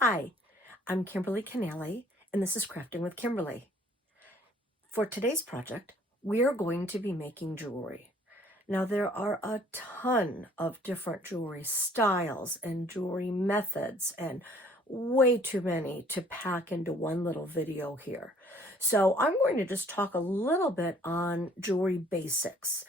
Hi, I'm Kimberly Canale, and this is Crafting with Kimberly. For today's project, we are going to be making jewelry. Now, there are a ton of different jewelry styles and jewelry methods, and way too many to pack into one little video here. So I'm going to just talk a little bit on jewelry basics,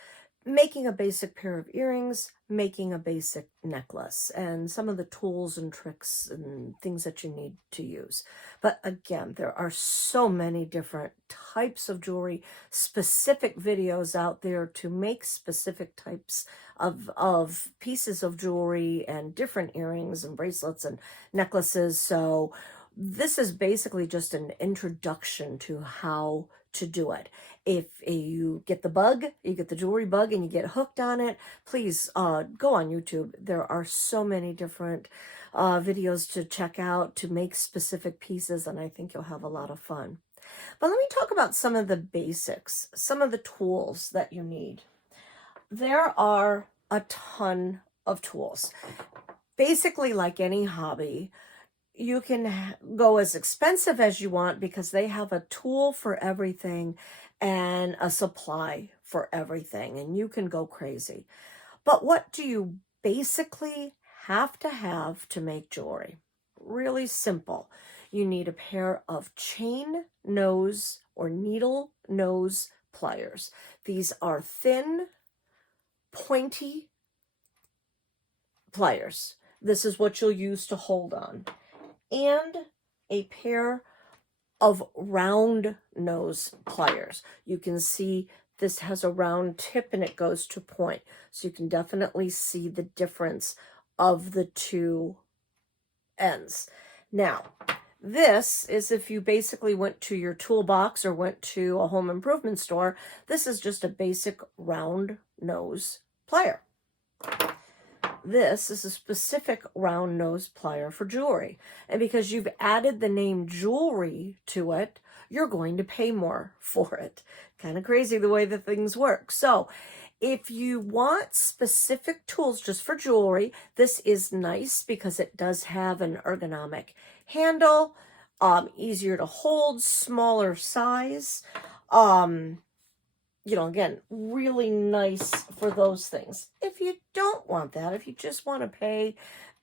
making a basic pair of earrings, making a basic necklace, and some of the tools and tricks and things that you need to use. But again, there are so many different types of jewelry, specific videos out there to make specific types of pieces of jewelry and different earrings and bracelets and necklaces. So this is basically just an introduction to how to do it. If you get the bug, you get the jewelry bug and you get hooked on it, please go on YouTube. There are so many different videos to check out to make specific pieces, and I think you'll have a lot of fun. But let me talk about some of the basics, some of the tools that you need. There are a ton of tools. Basically, like any hobby, you can go as expensive as you want because they have a tool for everything and a supply for everything, and you can go crazy. But what do you basically have to make jewelry? Really simple. You need a pair of chain nose or needle nose pliers. These are thin, pointy pliers. This is what you'll use to hold on. And a pair of round nose pliers. You can see this has a round tip and it goes to point. So you can definitely see the difference of the two ends. Now, this is if you basically went to your toolbox or went to a home improvement store, this is just a basic round nose plier. This is a specific round nose plier for jewelry. And because you've added the name jewelry to it, you're going to pay more for it. Kind of crazy the way that things work. So if you want specific tools just for jewelry, this is nice because it does have an ergonomic handle, easier to hold, smaller size. Again, really nice for those things. If you don't want that, if you just want to pay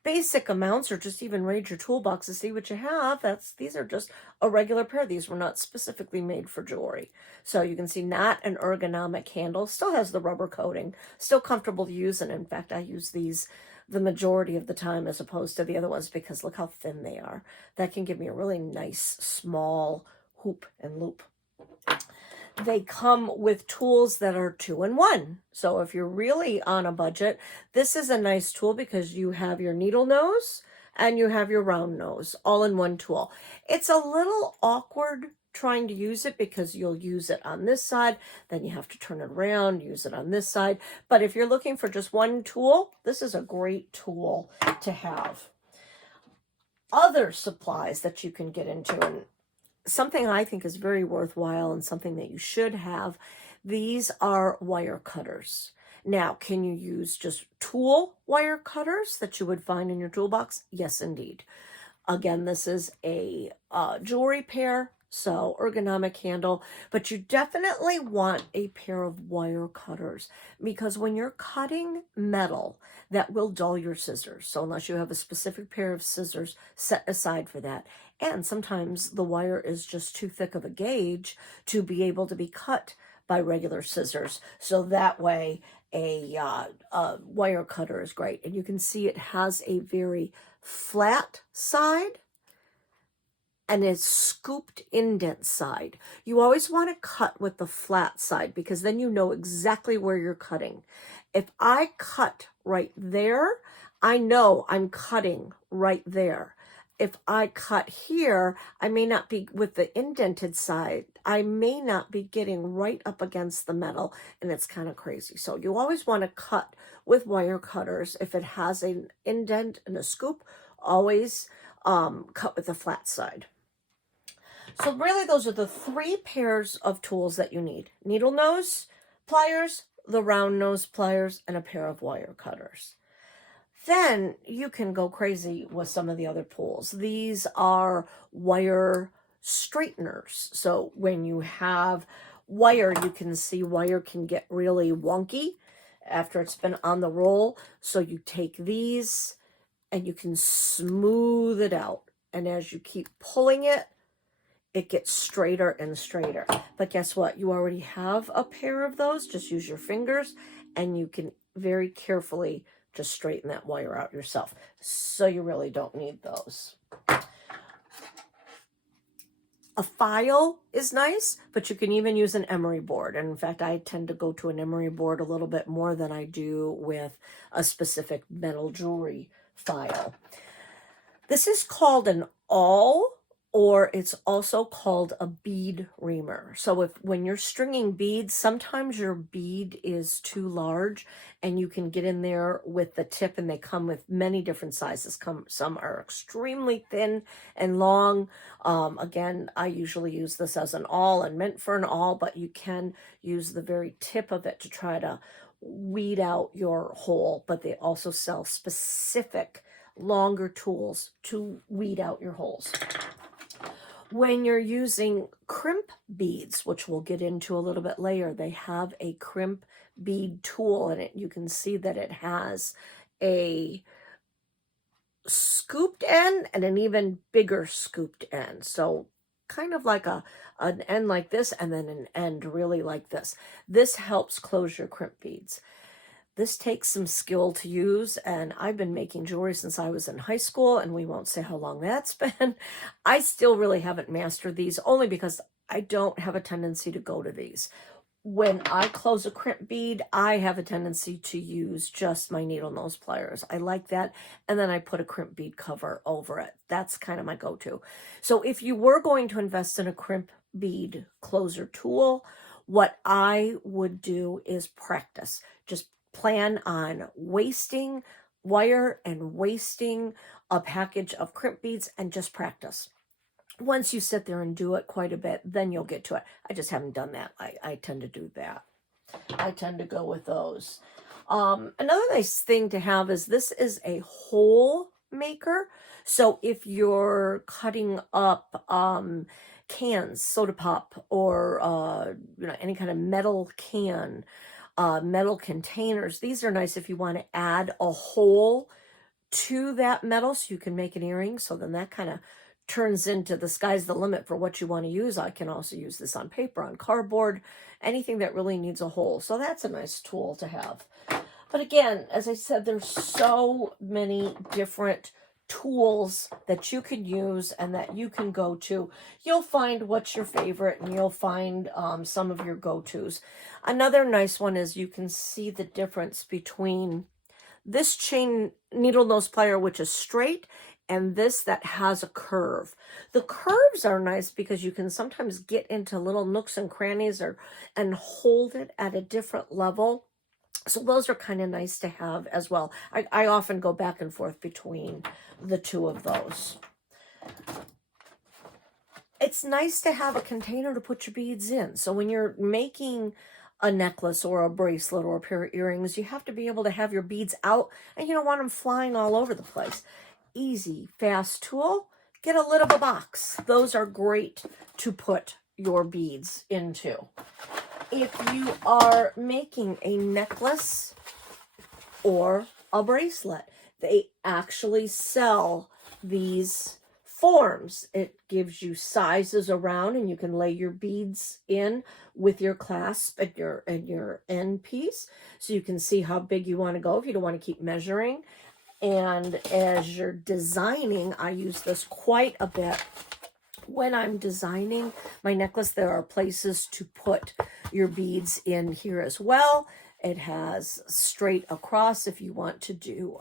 basic amounts or just even raid your toolbox to see what you have, these are just a regular pair. These were not specifically made for jewelry. So you can see not an ergonomic handle, still has the rubber coating, still comfortable to use. And in fact, I use these the majority of the time as opposed to the other ones because look how thin they are. That can give me a really nice small hoop and loop. They come with tools that are 2-in-1. So if you're really on a budget, this is a nice tool because you have your needle nose and you have your round nose all in one tool. It's a little awkward trying to use it because you'll use it on this side, then you have to turn it around, use it on this side. But if you're looking for just one tool, this is a great tool to have. Other supplies that you can get into, and something I think is very worthwhile and something that you should have, these are wire cutters. Now, can you use just tool wire cutters that you would find in your toolbox? Yes, indeed. Again, this is a jewelry pair, so ergonomic handle, but you definitely want a pair of wire cutters because when you're cutting metal, that will dull your scissors. So unless you have a specific pair of scissors set aside for that, and sometimes the wire is just too thick of a gauge to be able to be cut by regular scissors. So that way a wire cutter is great. And you can see it has a very flat side and a scooped indent side. You always want to cut with the flat side because then you know exactly where you're cutting. If I cut right there, I know I'm cutting right there. If I cut here, I may not be with the indented side. I may not be getting right up against the metal, and it's kind of crazy. So you always want to cut with wire cutters. If it has an indent and a scoop, always cut with the flat side. So really, those are the 3 pairs of tools that you need. Needle nose pliers, the round nose pliers, and a pair of wire cutters. Then you can go crazy with some of the other tools. These are wire straighteners. So when you have wire, you can see wire can get really wonky after it's been on the roll. So you take these and you can smooth it out. And as you keep pulling it, it gets straighter and straighter. But guess what? You already have a pair of those. Just use your fingers and you can very carefully just straighten that wire out yourself. So you really don't need those. A file is nice, but you can even use an emery board. And in fact, I tend to go to an emery board a little bit more than I do with a specific metal jewelry file. This is called an awl, or it's also called a bead reamer. So when you're stringing beads, sometimes your bead is too large and you can get in there with the tip, and they come with many different sizes. Some are extremely thin and long. Again, I usually use this as an awl and meant for an awl, but you can use the very tip of it to try to weed out your hole. But they also sell specific longer tools to weed out your holes. When you're using crimp beads, which we'll get into a little bit later, they have a crimp bead tool in it. You can see that it has a scooped end and an even bigger scooped end. So kind of like an end like this, and then an end really like this. This helps close your crimp beads. This takes some skill to use, and I've been making jewelry since I was in high school, and we won't say how long that's been. I still really haven't mastered these, only because I don't have a tendency to go to these. When I close a crimp bead, I have a tendency to use just my needle nose pliers. I like that, and then I put a crimp bead cover over it. That's kind of my go-to. So if you were going to invest in a crimp bead closer tool, what I would do is practice. Just plan on wasting wire and wasting a package of crimp beads and just practice. Once you sit there and do it quite a bit, then you'll get to it. I just haven't done that. I tend to do that. I tend to go with those. Another nice thing to have is this is a hole maker. So if you're cutting up cans, soda pop, or any kind of metal can, metal containers, these are nice if you want to add a hole to that metal so you can make an earring. So then that kind of turns into the sky's the limit for what you want to use. I can also use this on paper, on cardboard, anything that really needs a hole. So that's a nice tool to have. But again, as I said, there's so many different tools that you can use and that you can go to. You'll find what's your favorite, and you'll find some of your go-tos. Another nice one is you can see the difference between this chain needle nose plier, which is straight, and this that has a curve. The curves are nice because you can sometimes get into little nooks and crannies and hold it at a different level. So those are kind of nice to have as well. I often go back and forth between the two of those. It's nice to have a container to put your beads in. So when you're making a necklace or a bracelet or a pair of earrings, you have to be able to have your beads out, and you don't want them flying all over the place. Easy, fast tool. Get a lid of a box. Those are great to put your beads into. If you are making a necklace or a bracelet, they actually sell these forms. It gives you sizes around, and you can lay your beads in with your clasp and your end piece, so you can see how big you want to go if you don't want to keep measuring. And as you're designing, I use this quite a bit. When I'm designing my necklace, there are places to put your beads in here as well. It has straight across if you want to do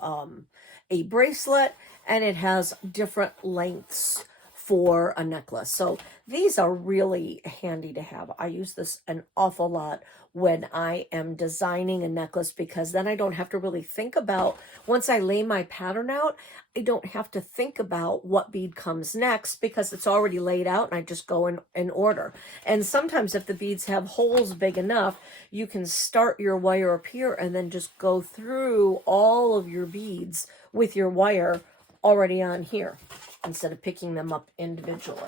a bracelet, and it has different lengths for a necklace. So these are really handy to have. I use this an awful lot when I am designing a necklace, because then I don't have to really think about, once I lay my pattern out, I don't have to think about what bead comes next, because it's already laid out and I just go in order. And sometimes if the beads have holes big enough, you can start your wire up here and then just go through all of your beads with your wire already on here, instead of picking them up individually.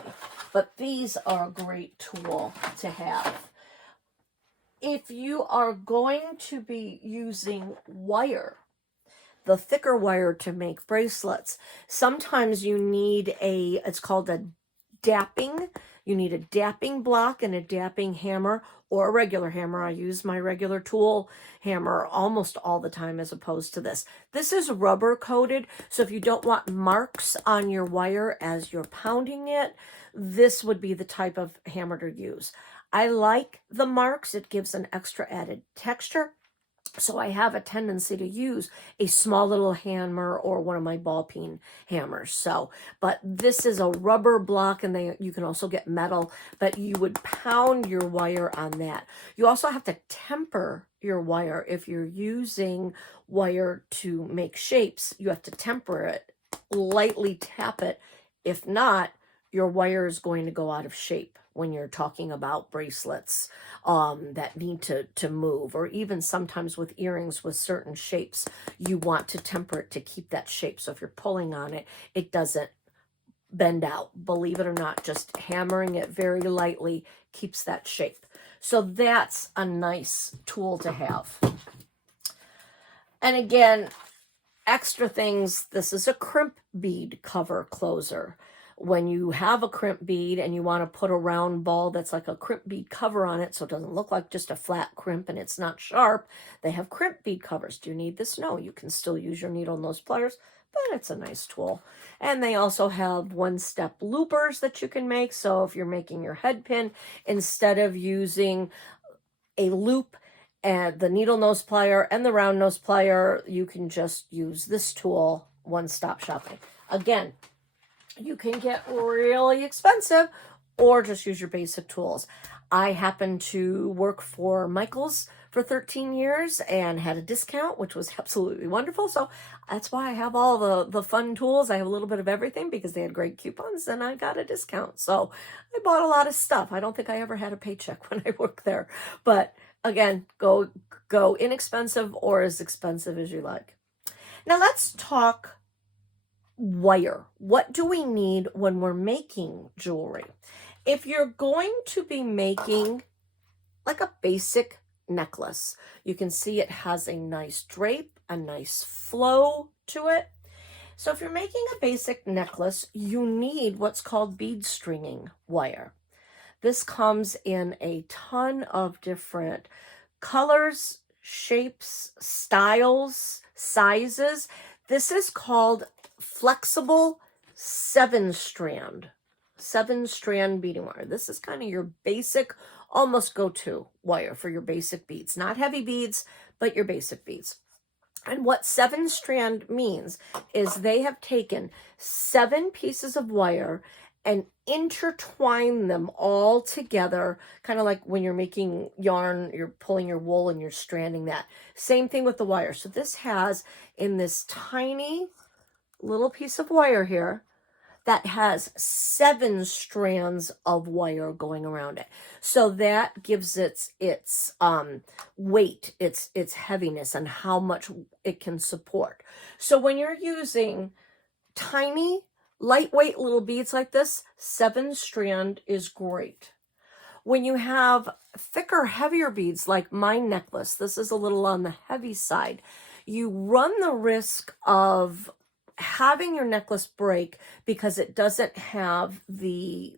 But these are a great tool to have. If you are going to be using wire, the thicker wire to make bracelets, sometimes you need it's called a dapping. You need a dapping block and a dapping hammer, or a regular hammer. I use my regular tool hammer almost all the time as opposed to this. This is rubber coated, so if you don't want marks on your wire as you're pounding it, this would be the type of hammer to use. I like the marks. It gives an extra added texture. So I have a tendency to use a small little hammer or one of my ball peen hammers. So, but this is a rubber block, and you can also get metal, but you would pound your wire on that. You also have to temper your wire. If you're using wire to make shapes, you have to temper it, lightly tap it. If not, your wire is going to go out of shape when you're talking about bracelets that need to move, or even sometimes with earrings with certain shapes, you want to temper it to keep that shape. So if you're pulling on it, it doesn't bend out. Believe it or not, just hammering it very lightly keeps that shape. So that's a nice tool to have. And again, extra things, this is a crimp bead cover closer. When you have a crimp bead and you want to put a round ball that's like a crimp bead cover on it, so it doesn't look like just a flat crimp and it's not sharp, they have crimp bead covers. Do you need this? No, you can still use your needle nose pliers, but it's a nice tool. And they also have one-step loopers that you can make. So if you're making your head pin, instead of using a loop and the needle nose plier and the round nose plier, you can just use this tool, one-stop shopping. Again, you can get really expensive or just use your basic tools. I happened to work for Michaels for 13 years and had a discount, which was absolutely wonderful. So that's why I have all the fun tools. I have a little bit of everything because they had great coupons and I got a discount. So I bought a lot of stuff. I don't think I ever had a paycheck when I worked there. But again, go inexpensive or as expensive as you like. Now let's talk wire. What do we need when we're making jewelry? If you're going to be making like a basic necklace, you can see it has a nice drape, a nice flow to it. So if you're making a basic necklace, you need what's called bead stringing wire. This comes in a ton of different colors, shapes, styles, sizes. This is called flexible 7-strand beading wire. This is kind of your basic, almost go-to wire for your basic beads. Not heavy beads, but your basic beads. And what 7-strand means is they have taken 7 pieces of wire and intertwine them all together, kind of like when you're making yarn, you're pulling your wool and you're stranding that. Same thing with the wire. So this has, in this tiny little piece of wire here, that has 7 strands of wire going around it. So that gives its weight, its heaviness, and how much it can support. So when you're using tiny, lightweight little beads like this, 7-strand is great. When you have thicker, heavier beads like my necklace, this is a little on the heavy side, you run the risk of having your necklace break because it doesn't have the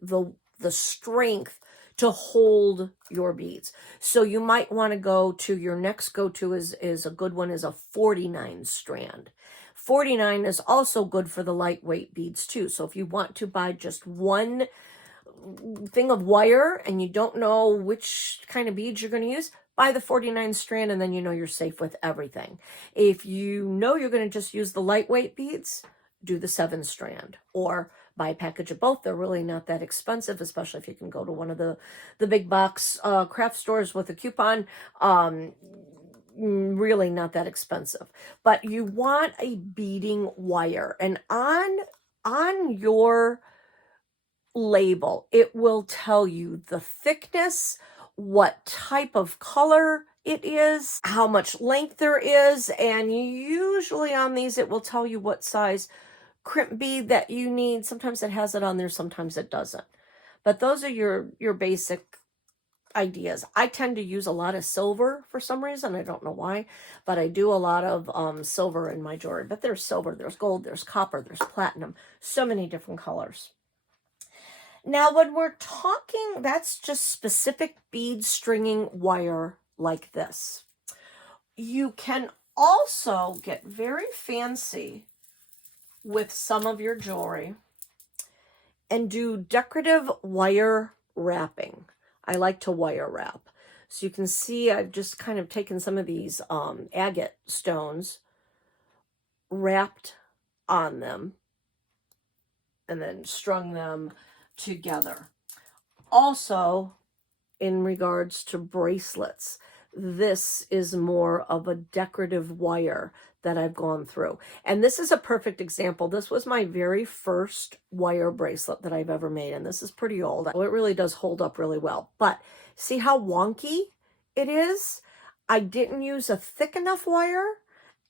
strength to hold your beads. So you might want to go to your next go-to is a good one, is a 49-strand. 49 is also good for the lightweight beads too. So if you want to buy just one thing of wire and you don't know which kind of beads you're going to use, buy the 49 strand and then you know you're safe with everything. If you know you're going to just use the lightweight beads, do the 7-strand, or buy a package of both. They're really not that expensive, especially if you can go to one of the big box craft stores with a coupon. Really not that expensive. But you want a beading wire, and on your label, it will tell you the thickness, what type of color it is, how much length there is, and usually on these it will tell you what size crimp bead that you need. Sometimes it has it on there, sometimes it doesn't. But those are your basic ideas. I tend to use a lot of silver for some reason. I don't know why, but I do a lot of silver in my jewelry. But there's silver, there's gold, there's copper, there's platinum, so many different colors. Now, when we're talking, that's just specific bead stringing wire like this. You can also get very fancy with some of your jewelry and do decorative wire wrapping. I like to wire wrap. So you can see I've just kind of taken some of these agate stones, wrapped on them, and then strung them together. Also, in regards to bracelets, this is more of a decorative wire that I've gone through. And this is a perfect example. This was my very first wire bracelet that I've ever made, and this is pretty old. It really does hold up really well. But see how wonky it is? I didn't use a thick enough wire,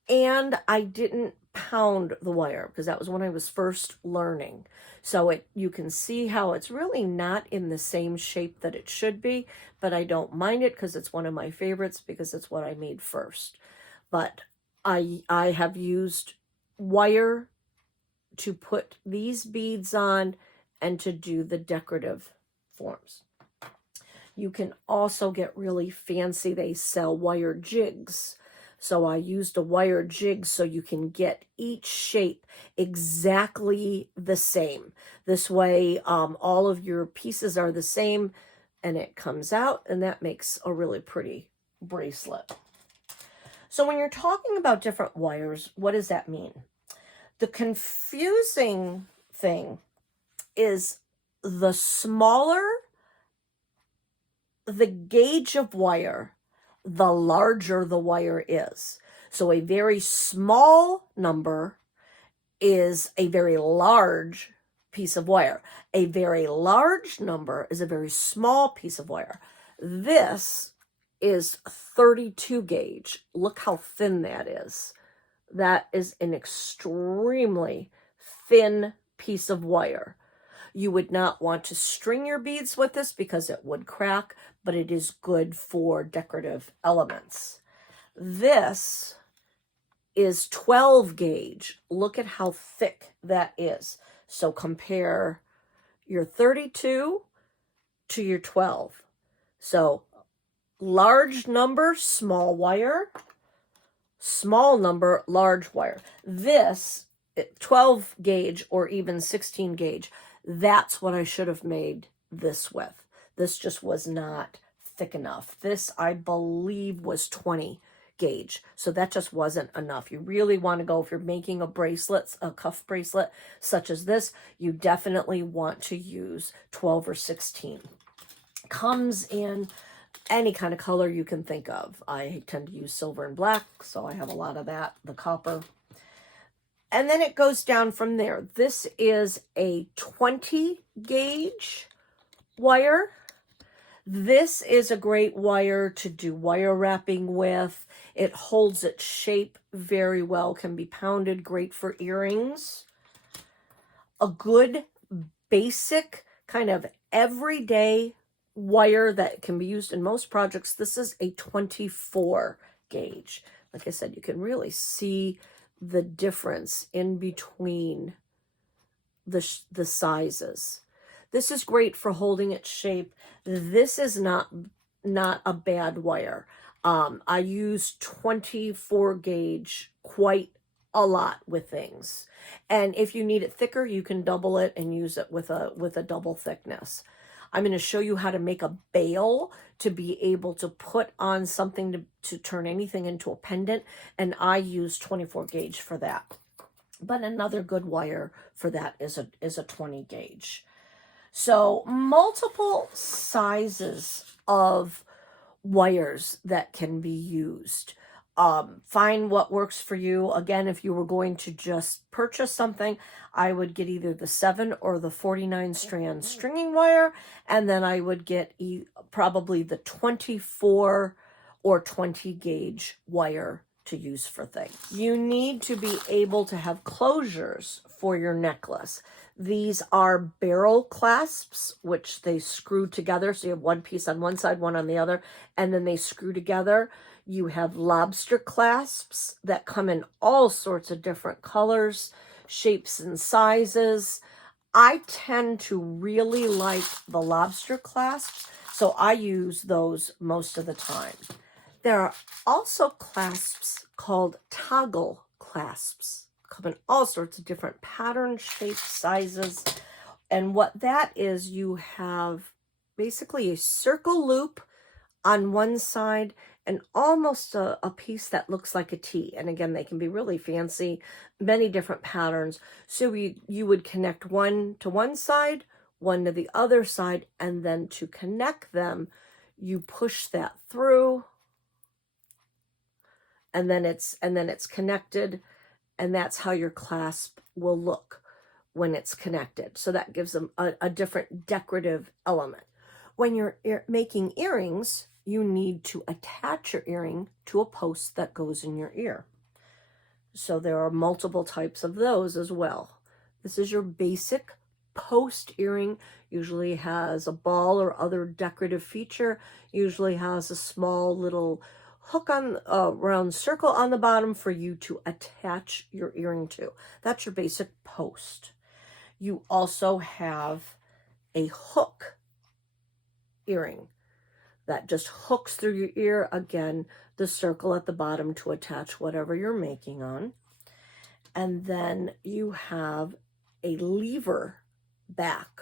and I didn't pound the wire because that was when I was first learning. So you can see how it's really not in the same shape that it should be, but I don't mind it because it's one of my favorites because it's what I made first. But I have used wire to put these beads on and to do the decorative forms. You can also get really fancy. They sell wire jigs. So I used a wire jig so you can get each shape exactly the same. This way, all of your pieces are the same and it comes out, and that makes a really pretty bracelet. So when you're talking about different wires, what does that mean? The confusing thing is the smaller the gauge of wire, the larger the wire is. So a very small number is a very large piece of wire. A very large number is a very small piece of wire. This is 32 gauge. Look how thin that is. That is an extremely thin piece of wire. You would not want to string your beads with this because it would crack, but it is good for decorative elements. This is 12 gauge. Look at how thick that is. So compare your 32 to your 12. So large number, small wire, small number, large wire. This 12 gauge or even 16 gauge, that's what I should have made this with. This just was not thick enough. This, I believe, was 20 gauge. So that just wasn't enough. You really want to go, if you're making a bracelet, a cuff bracelet such as this, you definitely want to use 12 or 16. Comes in any kind of color you can think of. I tend to use silver and black, so I have a lot of that, the copper. And then it goes down from there. This is a 20 gauge wire. This is a great wire to do wire wrapping with. It holds its shape very well, can be pounded, great for earrings. A good basic kind of everyday wire that can be used in most projects. This is a 24 gauge. Like I said, you can really see the difference in between the sizes. This is great for holding its shape. This is not a bad wire. I use 24 gauge quite a lot with things. And if you need it thicker, you can double it and use it with a double thickness. I'm going to show you how to make a bail to be able to put on something to turn anything into a pendant. And I use 24 gauge for that. But another good wire for that is a 20 gauge. So multiple sizes of wires that can be used. Find what works for you. Again, if you were going to just purchase something, I would get either the 7 or the 49 strand stringing wire, and then I would get probably the 24 or 20 gauge wire to use for things. You need to be able to have closures for your necklace. These are barrel clasps, which they screw together. So you have one piece on one side, one on the other, and then they screw together. You have lobster clasps that come in all sorts of different colors, shapes, and sizes. I tend to really like the lobster clasps, so I use those most of the time. There are also clasps called toggle clasps. Come in all sorts of different patterns, shapes, sizes. And what that is, you have basically a circle loop on one side and almost a piece that looks like a T. And again, they can be really fancy, many different patterns. So you would connect one to one side, one to the other side, and then to connect them, you push that through, and then it's connected, and that's how your clasp will look when it's connected. So that gives them a different decorative element. When you're making earrings, you need to attach your earring to a post that goes in your ear. So there are multiple types of those as well. This is your basic post earring. Usually has a ball or other decorative feature. Usually has a small little hook on a round circle on the bottom for you to attach your earring to. That's your basic post. You also have a hook earring that just hooks through your ear. Again, the circle at the bottom to attach whatever you're making on. And then you have a lever back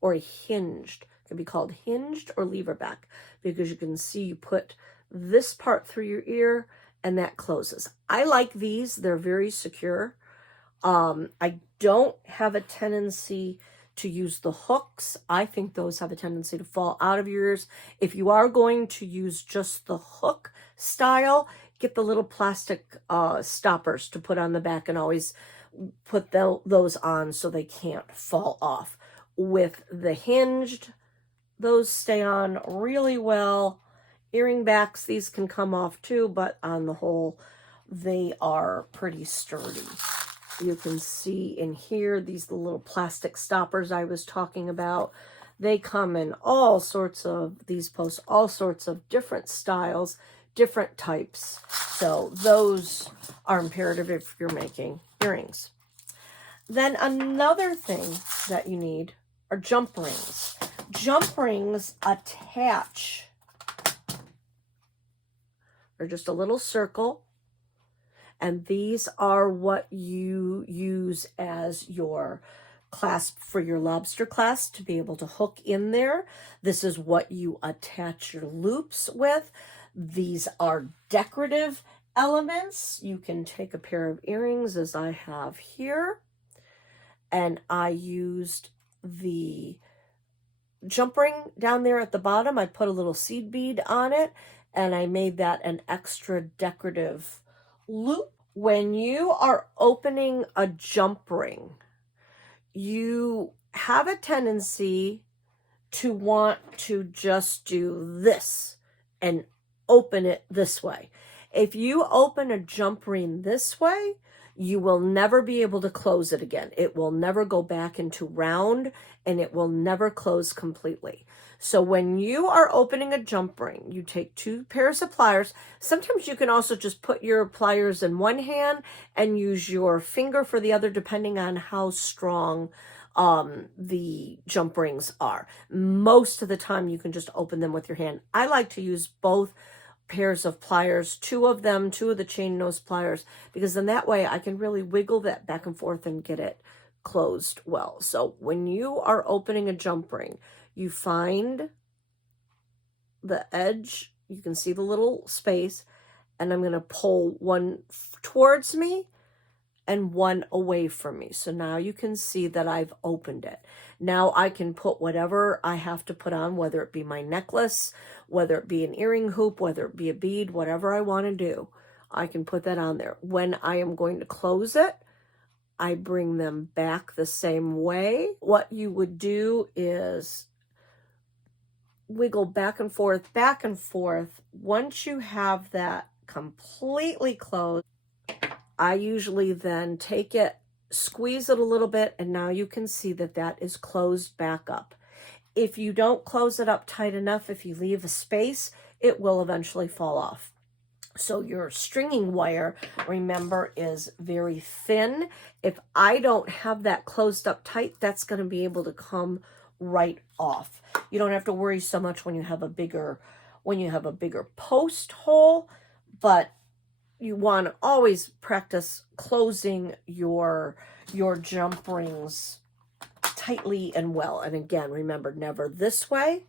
or a hinged. It can be called hinged or lever back because you can see you put this part through your ear and that closes. I like these. They're very secure. I don't have a tendency to use the hooks. I think those have a tendency to fall out of your ears. If you are going to use just the hook style, get the little plastic stoppers to put on the back and always put those on so they can't fall off. With the hinged, those stay on really well. Earring backs, these can come off too, but on the whole, they are pretty sturdy. You can see in here, these little plastic stoppers I was talking about. They come in all sorts of, these posts, all sorts of different styles, different types. So those are imperative if you're making earrings. Then another thing that you need are jump rings. Jump rings attach. They're just a little circle. And these are what you use as your clasp for your lobster clasp to be able to hook in there. This is what you attach your loops with. These are decorative elements. You can take a pair of earrings as I have here. And I used the jump ring down there at the bottom. I put a little seed bead on it and I made that an extra decorative loop. When you are opening a jump ring, you have a tendency to want to just do this and open it this way. If you open a jump ring this way, you will never be able to close it again. It will never go back into round and it will never close completely. So when you are opening a jump ring, you take 2 pairs of pliers. Sometimes you can also just put your pliers in one hand and use your finger for the other, depending on how strong the jump rings are. Most of the time you can just open them with your hand. I like to use both pairs of pliers, 2 of them, 2 of the chain nose pliers, because then that way I can really wiggle that back and forth and get it closed well. So when you are opening a jump ring, you find the edge, you can see the little space, and I'm going to pull one towards me and one away from me. So now you can see that I've opened it. Now I can put whatever I have to put on, whether it be my necklace, whether it be an earring hoop, whether it be a bead, whatever I want to do, I can put that on there. When I am going to close it, I bring them back the same way. What you would do is wiggle back and forth, back and forth. Once you have that completely closed, I usually then take it, squeeze it a little bit, and now you can see that that is closed back up. If you don't close it up tight enough, if you leave a space, it will eventually fall off. So your stringing wire, remember, is very thin. If I don't have that closed up tight, that's going to be able to come right off. You don't have to worry so much when you have a bigger post hole, but you want to always practice closing your jump rings tightly and well. And again, remember, never this way,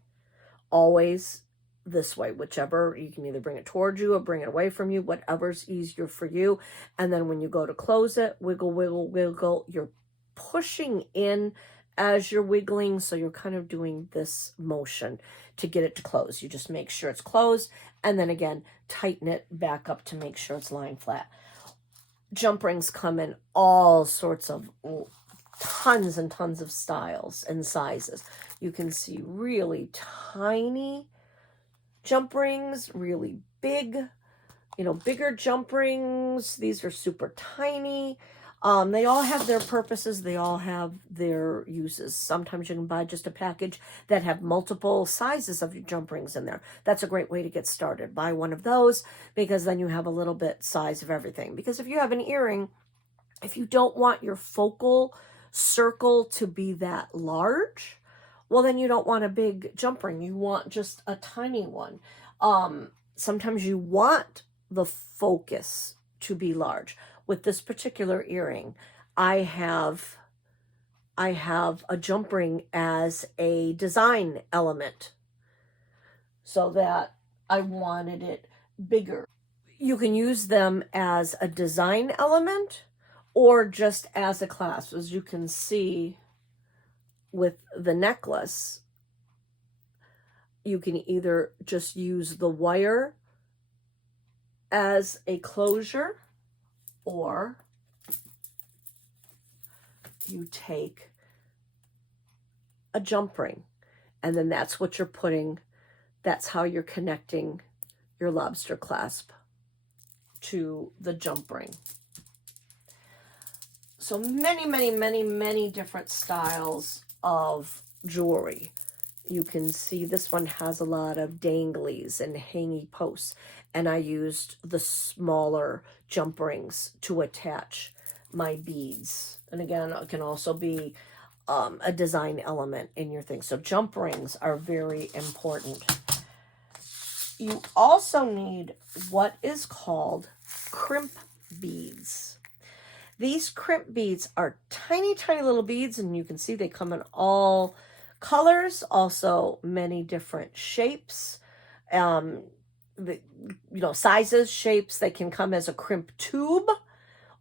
always this way, whichever. You can either bring it towards you or bring it away from you, whatever's easier for you. And then when you go to close it, wiggle, wiggle, wiggle. You're pushing in as you're wiggling, so you're kind of doing this motion to get it to close. You just make sure it's closed, and then again, tighten it back up to make sure it's lying flat. Jump rings come in all sorts of tons and tons of styles and sizes. You can see really tiny jump rings, really big, bigger jump rings. These are super tiny. They all have their purposes. They all have their uses. Sometimes you can buy just a package that have multiple sizes of your jump rings in there. That's a great way to get started. Buy one of those, because then you have a little bit size of everything. Because if you have an earring, if you don't want your focal circle to be that large, well, then you don't want a big jump ring. You want just a tiny one. Sometimes you want the focus to be large. With this particular earring, I have a jump ring as a design element, so that I wanted it bigger. You can use them as a design element or just as a clasp. As you can see with the necklace, you can either just use the wire as a closure, or you take a jump ring, and then that's what you're putting, that's how you're connecting your lobster clasp to the jump ring. So many, many, many, many different styles of jewelry. You can see this one has a lot of danglies and hangy posts, and I used the smaller jump rings to attach my beads. And again, it can also be a design element in your thing. So jump rings are very important. You also need what is called crimp beads. These crimp beads are tiny, tiny little beads, and you can see they come in all colors, also many different shapes, sizes, shapes. They can come as a crimp tube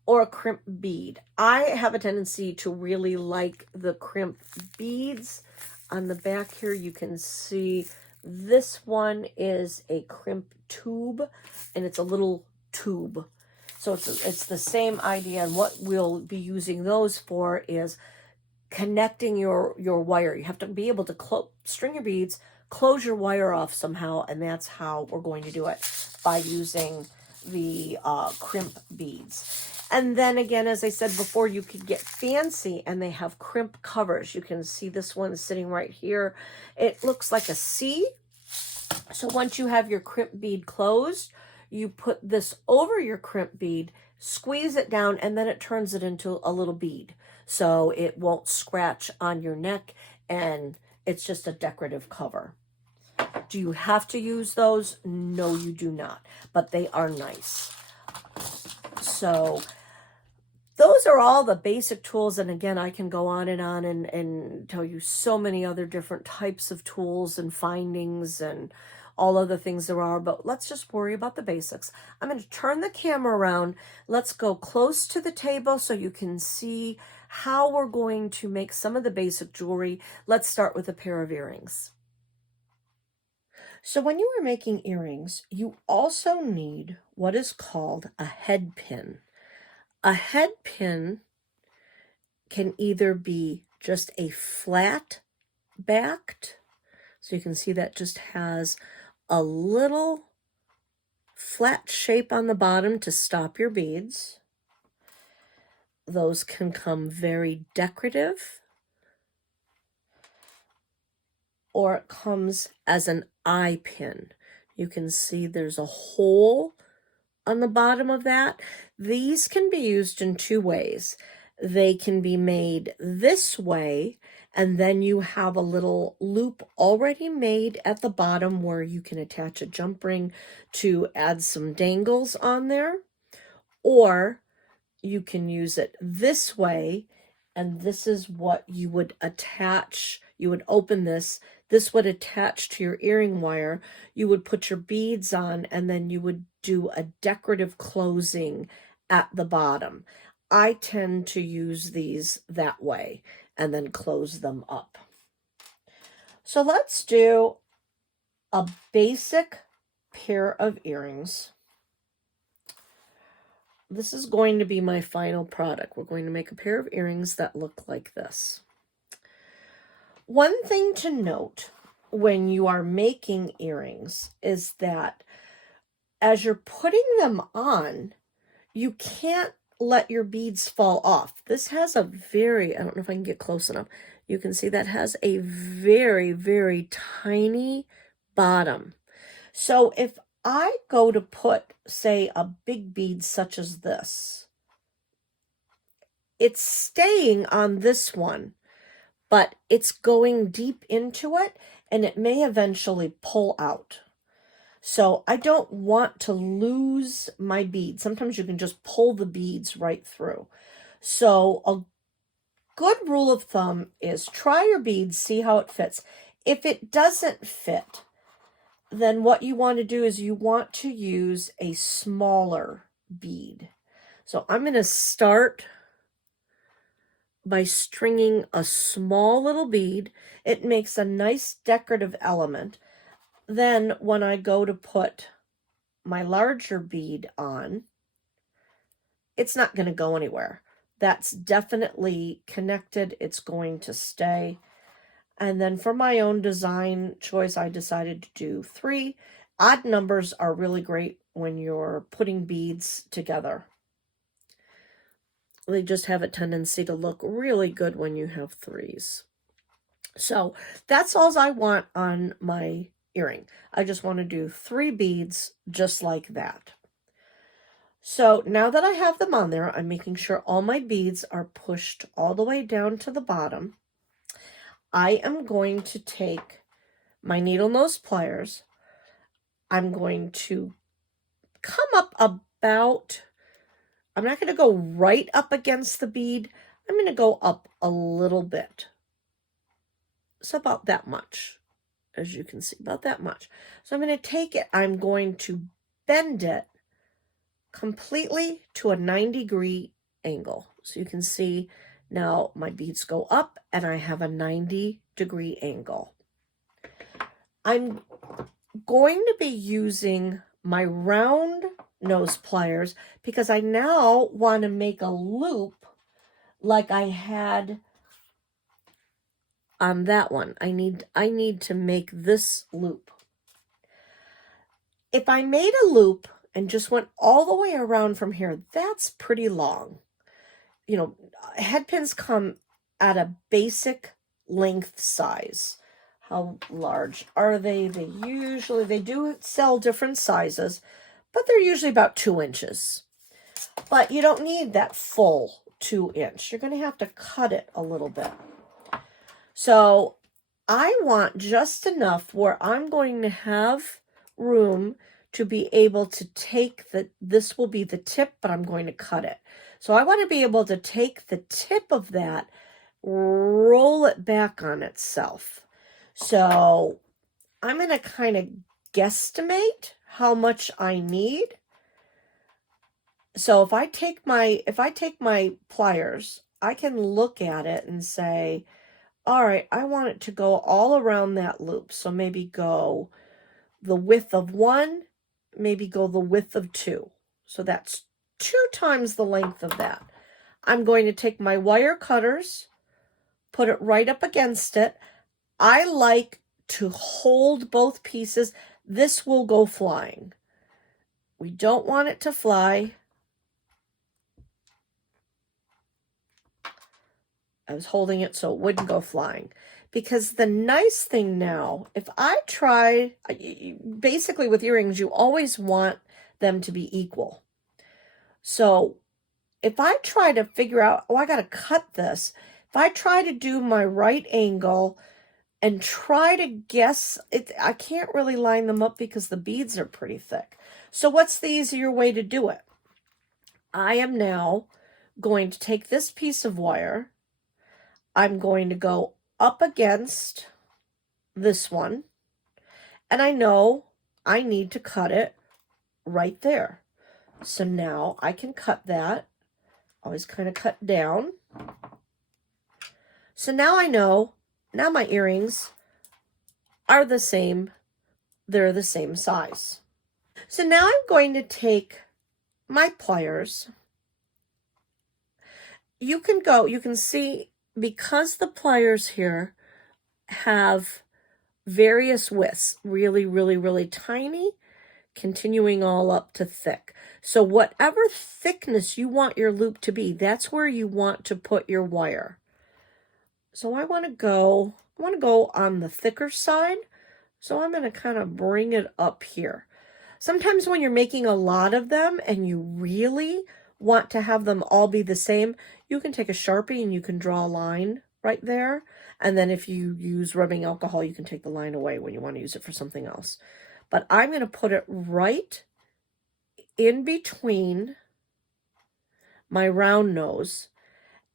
or a crimp bead. I have a tendency to really like the crimp beads. On the back here, you can see this one is a crimp tube, and it's a little tube. So it's the same idea, and what we'll be using those for is connecting your wire. You have to be able to string your beads, close your wire off somehow, and that's how we're going to do it, by using the crimp beads. And then again, as I said before, you could get fancy, and they have crimp covers. You can see this one sitting right here. It looks like a C. So once you have your crimp bead closed, you put this over your crimp bead, squeeze it down, and then it turns it into a little bead. So it won't scratch on your neck, and it's just a decorative cover. Do you have to use those? No, you do not, but they are nice. So those are all the basic tools. And again, I can go on and tell you so many other different types of tools and findings and all other things there are, but let's just worry about the basics. I'm going to turn the camera around. Let's go close to the table so you can see how we're going to make some of the basic jewelry. Let's start with a pair of earrings. So when you are making earrings, you also need what is called a head pin. A head pin can either be just a flat backed, so you can see that just has a little flat shape on the bottom to stop your beads. Those can come very decorative, or it comes as an eye pin. You can see there's a hole on the bottom of that. These can be used in two ways. They can be made this way, and then you have a little loop already made at the bottom where you can attach a jump ring to add some dangles on there. Or you can use it this way, and this is what you would attach. You would open this. This would attach to your earring wire. You would put your beads on, and then you would do a decorative closing at the bottom. I tend to use these that way and then close them up. So let's do a basic pair of earrings. This is going to be my final product. We're going to make a pair of earrings that look like this. One thing to note when you are making earrings is that as you're putting them on, you can't let your beads fall off. This has a very, I don't know if I can get close enough. You can see that has a very, very tiny bottom. So if I go to put, say, a big bead such as this, it's staying on this one, but it's going deep into it, and it may eventually pull out. So I don't want to lose my beads. Sometimes you can just pull the beads right through. So a good rule of thumb is try your beads, see how it fits. If it doesn't fit, then what you want to do is you want to use a smaller bead. So I'm going to start by stringing a small little bead. It makes a nice decorative element. Then when I go to put my larger bead on, it's not going to go anywhere. That's definitely connected. It's going to stay. And then for my own design choice, I decided to do 3. Odd numbers are really great when you're putting beads together. They just have a tendency to look really good when you have 3s. So that's all I want on my earring. I just want to do 3 beads just like that. So now that I have them on there, I'm making sure all my beads are pushed all the way down to the bottom. I am going to take my needle nose pliers. I'm going to come up about, I'm not going to go right up against the bead. I'm going to go up a little bit. So about that much, as you can see, about that much. So I'm going to take it, I'm going to bend it completely to a 90-degree angle. So you can see now my beads go up and I have a 90-degree angle. I'm going to be using my round nose pliers because I now want to make a loop like I had on that one. I need to make this loop. If I made a loop and just went all the way around from here, that's pretty long. You know, head pins come at a basic length size. How large are they? They do sell different sizes, but they're usually about 2 inches. But you don't need that full 2 inch. You're going to have to cut it a little bit. So I want just enough where I'm going to have room to be able to take this will be the tip, but I'm going to cut it. So I want to be able to take the tip of that, roll it back on itself. So I'm going to kind of guesstimate how much I need. So if I take my pliers, I can look at it and say, all right, I want it to go all around that loop. So maybe go the width of 1, maybe go the width of 2. So that's 2 times the length of that. I'm going to take my wire cutters, put it right up against it. I like to hold both pieces. This will go flying. We don't want it to fly. I was holding it so it wouldn't go flying. Because the nice thing now, if I try, basically with earrings, you always want them to be equal. So if I try to figure out, oh, I got to cut this. If I try to do my right angle and try to guess it, I can't really line them up because the beads are pretty thick. So what's the easier way to do it? I am now going to take this piece of wire. I'm going to go up against this one, and I know I need to cut it right there. So now I can cut that. Always kind of cut down. So now I know, now my earrings are the same. They're the same size. So now I'm going to take my pliers. You can see, because the pliers here have various widths, really, really, really tiny, continuing all up to thick. So whatever thickness you want your loop to be, that's where you want to put your wire. So I want to go on the thicker side. So I'm going to kind of bring it up here. Sometimes when you're making a lot of them and you really want to have them all be the same, you can take a Sharpie and you can draw a line right there. And then if you use rubbing alcohol, you can take the line away when you want to use it for something else. But I'm going to put it right in between my round nose.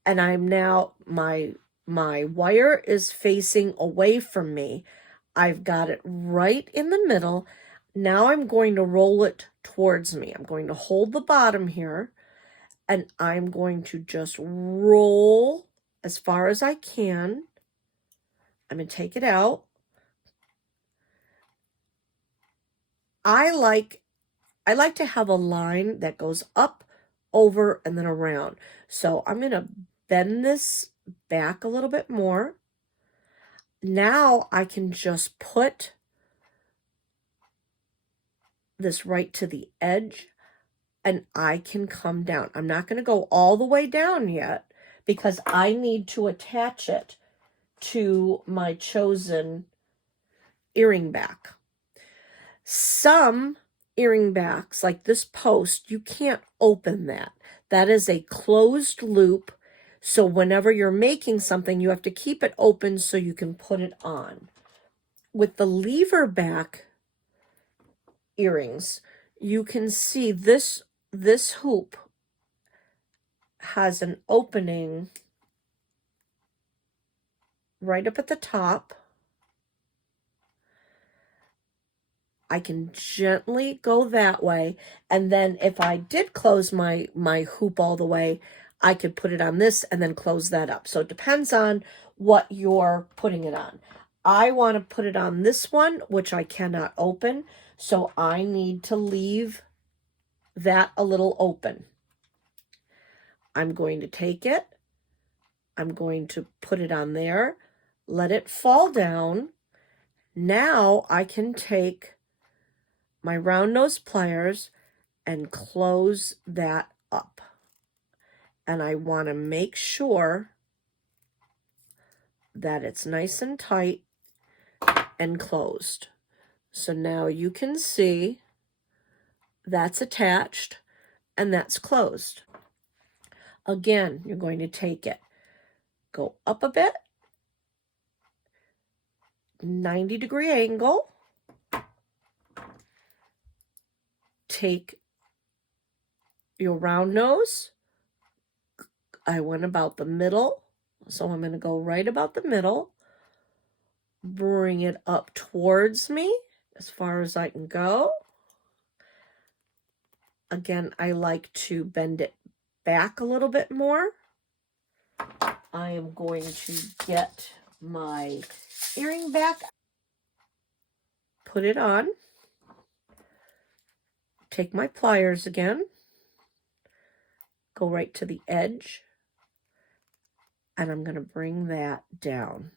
And I'm now, my wire is facing away from me. I've got it right in the middle. Now I'm going to roll it towards me. I'm going to hold the bottom here, and I'm going to just roll as far as I can. I'm going to take it out. I like to have a line that goes up, over, and then around. So I'm going to bend this back a little bit more. Now I can just put this right to the edge, and I can come down. I'm not going to go all the way down yet because I need to attach it to my chosen earring back. Some earring backs, like this post, you can't open that. That is a closed loop. So whenever you're making something, you have to keep it open so you can put it on. With the lever back earrings, you can see this hoop has an opening right up at the top. I can gently go that way, and then if I did close my hoop all the way, I could put it on this and then close that up. So it depends on what you're putting it on. I want to put it on this one, which I cannot open, so I need to leave that a little open. I'm going to take it, I'm going to put it on there, let it fall down. Now I can take my round nose pliers and close that up. And I want to make sure that it's nice and tight and closed. So now you can see that's attached and that's closed. Again, you're going to take it, go up a bit, 90-degree angle, take your round nose. I went about the middle, so I'm going to go right about the middle, bring it up towards me, as far as I can go. Again, I like to bend it back a little bit more. I am going to get my earring back, put it on, take my pliers again, go right to the edge, and I'm going to bring that down.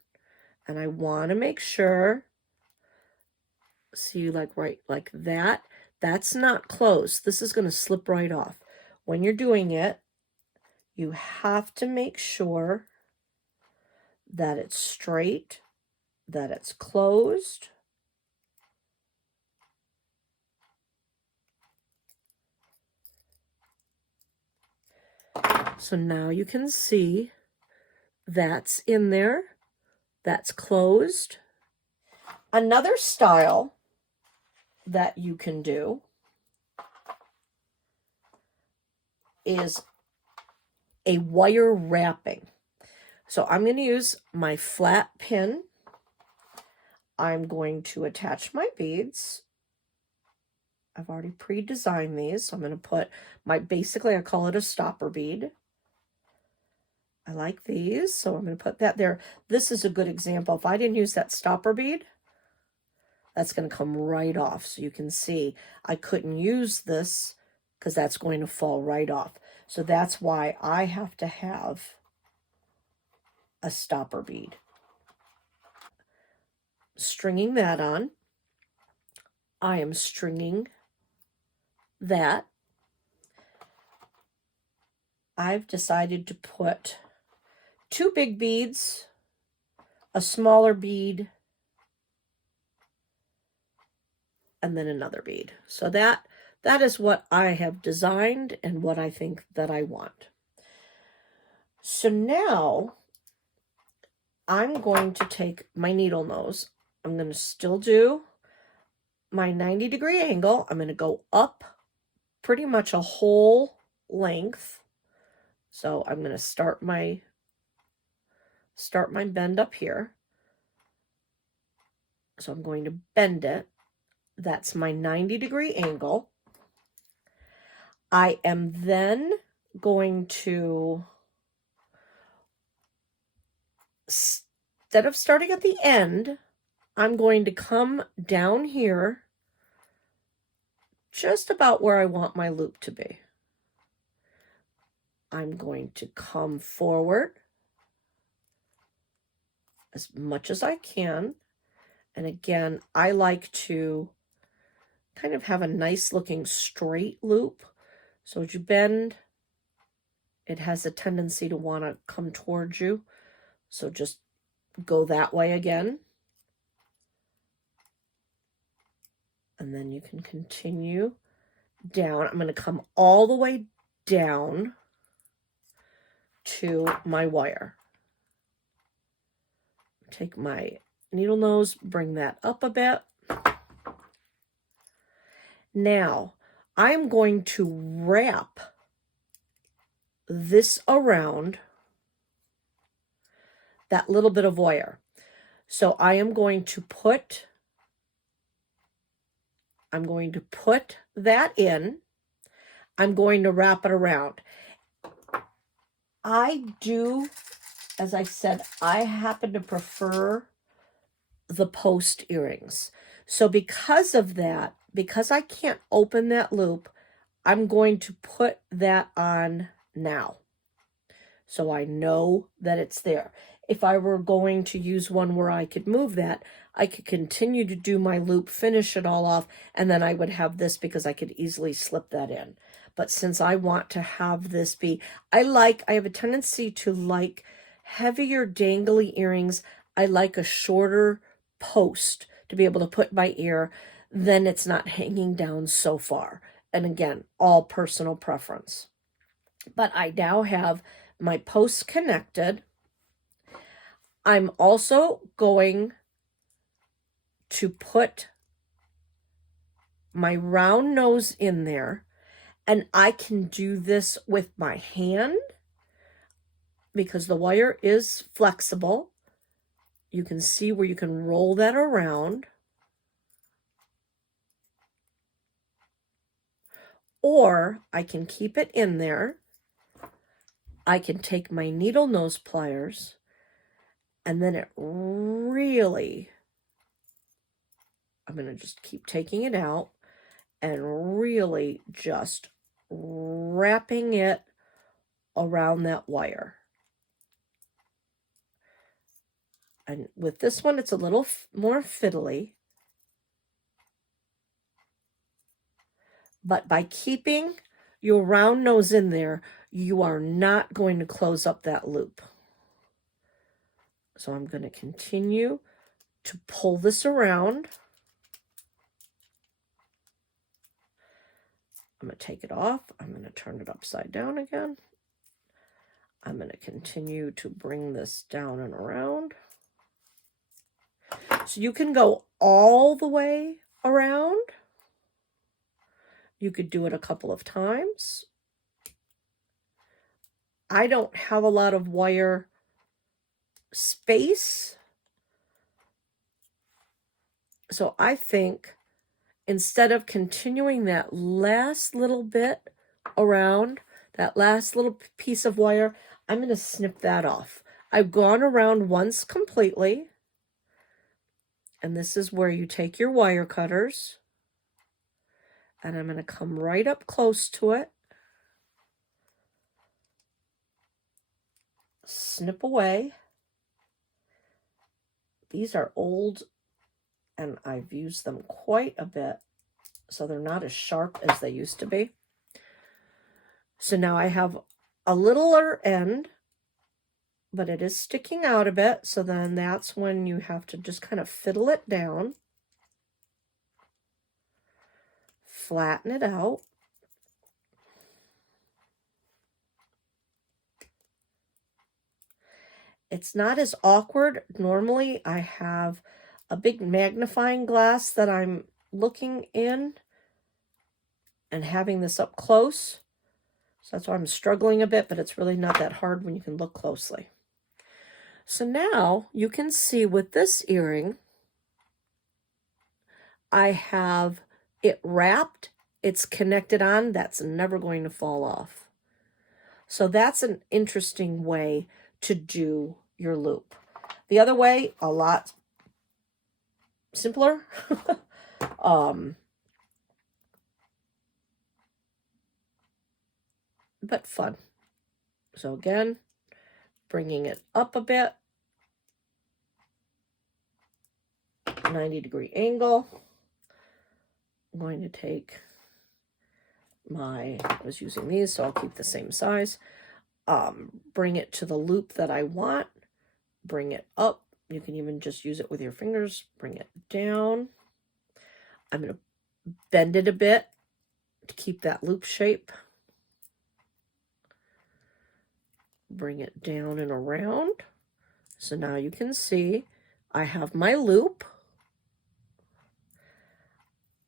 And I want to make sure, see, like right like that, that's not closed. This is going to slip right off. When you're doing it, you have to make sure that it's straight, that it's closed. So now you can see that's in there, that's closed. Another style that you can do is a wire wrapping. So I'm going to use my flat pin. I'm going to attach my beads. I've already pre-designed these, so I'm going to put my, basically I call it a stopper bead. I like these, so I'm going to put that there. This is a good example. If I didn't use that stopper bead, that's going to come right off. So you can see I couldn't use this because that's going to fall right off. So that's why I have to have a stopper bead. Stringing that on, I am stringing that. I've decided to put 2 big beads, a smaller bead, and then another bead. So that is what I have designed and what I think that I want. So now I'm going to take my needle nose. I'm going to still do my 90-degree angle. I'm going to go up pretty much a whole length. So I'm going to start my bend up here. So I'm going to bend it. That's my 90-degree angle. I am then going to, instead of starting at the end, I'm going to come down here just about where I want my loop to be. I'm going to come forward as much as I can. And again, I like to kind of have a nice looking straight loop. So as you bend, it has a tendency to want to come towards you. So just go that way again. And then you can continue down. I'm going to come all the way down to my wire. Take my needle nose, bring that up a bit. Now, I'm going to wrap this around that little bit of wire. So I am going to put that in. I'm going to wrap it around. I do, as I said, I happen to prefer the post earrings. So because of that, because I can't open that loop, I'm going to put that on now. So I know that it's there. If I were going to use one where I could move that, I could continue to do my loop, finish it all off, and then I would have this because I could easily slip that in. But since I want to have this be, I have a tendency to like heavier dangly earrings. I like a shorter post to be able to put my ear, then it's not hanging down so far. And again, all personal preference. But I now have my posts connected. I'm also going to put my round nose in there, and I can do this with my hand because the wire is flexible. You can see where you can roll that around. Or I can keep it in there. I can take my needle nose pliers, and then it really, I'm going to just keep taking it out and really just wrapping it around that wire. And with this one, it's a little more fiddly. But by keeping your round nose in there, you are not going to close up that loop. So I'm going to continue to pull this around. I'm going to take it off. I'm going to turn it upside down again. I'm going to continue to bring this down and around. So you can go all the way around. You could do it a couple of times. I don't have a lot of wire space. So I think instead of continuing that last little bit around, that last little piece of wire, I'm going to snip that off. I've gone around once completely. And this is where you take your wire cutters. And I'm going to come right up close to it. Snip away. These are old and I've used them quite a bit, so they're not as sharp as they used to be. So now I have a littler end, but it is sticking out a bit, so then that's when you have to just kind of fiddle it down, flatten it out. It's not as awkward. Normally I have a big magnifying glass that I'm looking in and having this up close. So that's why I'm struggling a bit, but it's really not that hard when you can look closely. So now you can see with this earring, I have it wrapped, it's connected on, that's never going to fall off. So that's an interesting way to do your loop. The other way, a lot simpler. But fun. So again, bringing it up a bit, 90-degree angle. I'm going to take I was using these, so I'll keep the same size. Bring it to the loop that I want. Bring it up. You can even just use it with your fingers. Bring it down. I'm going to bend it a bit to keep that loop shape. Bring it down and around. So now you can see I have my loop.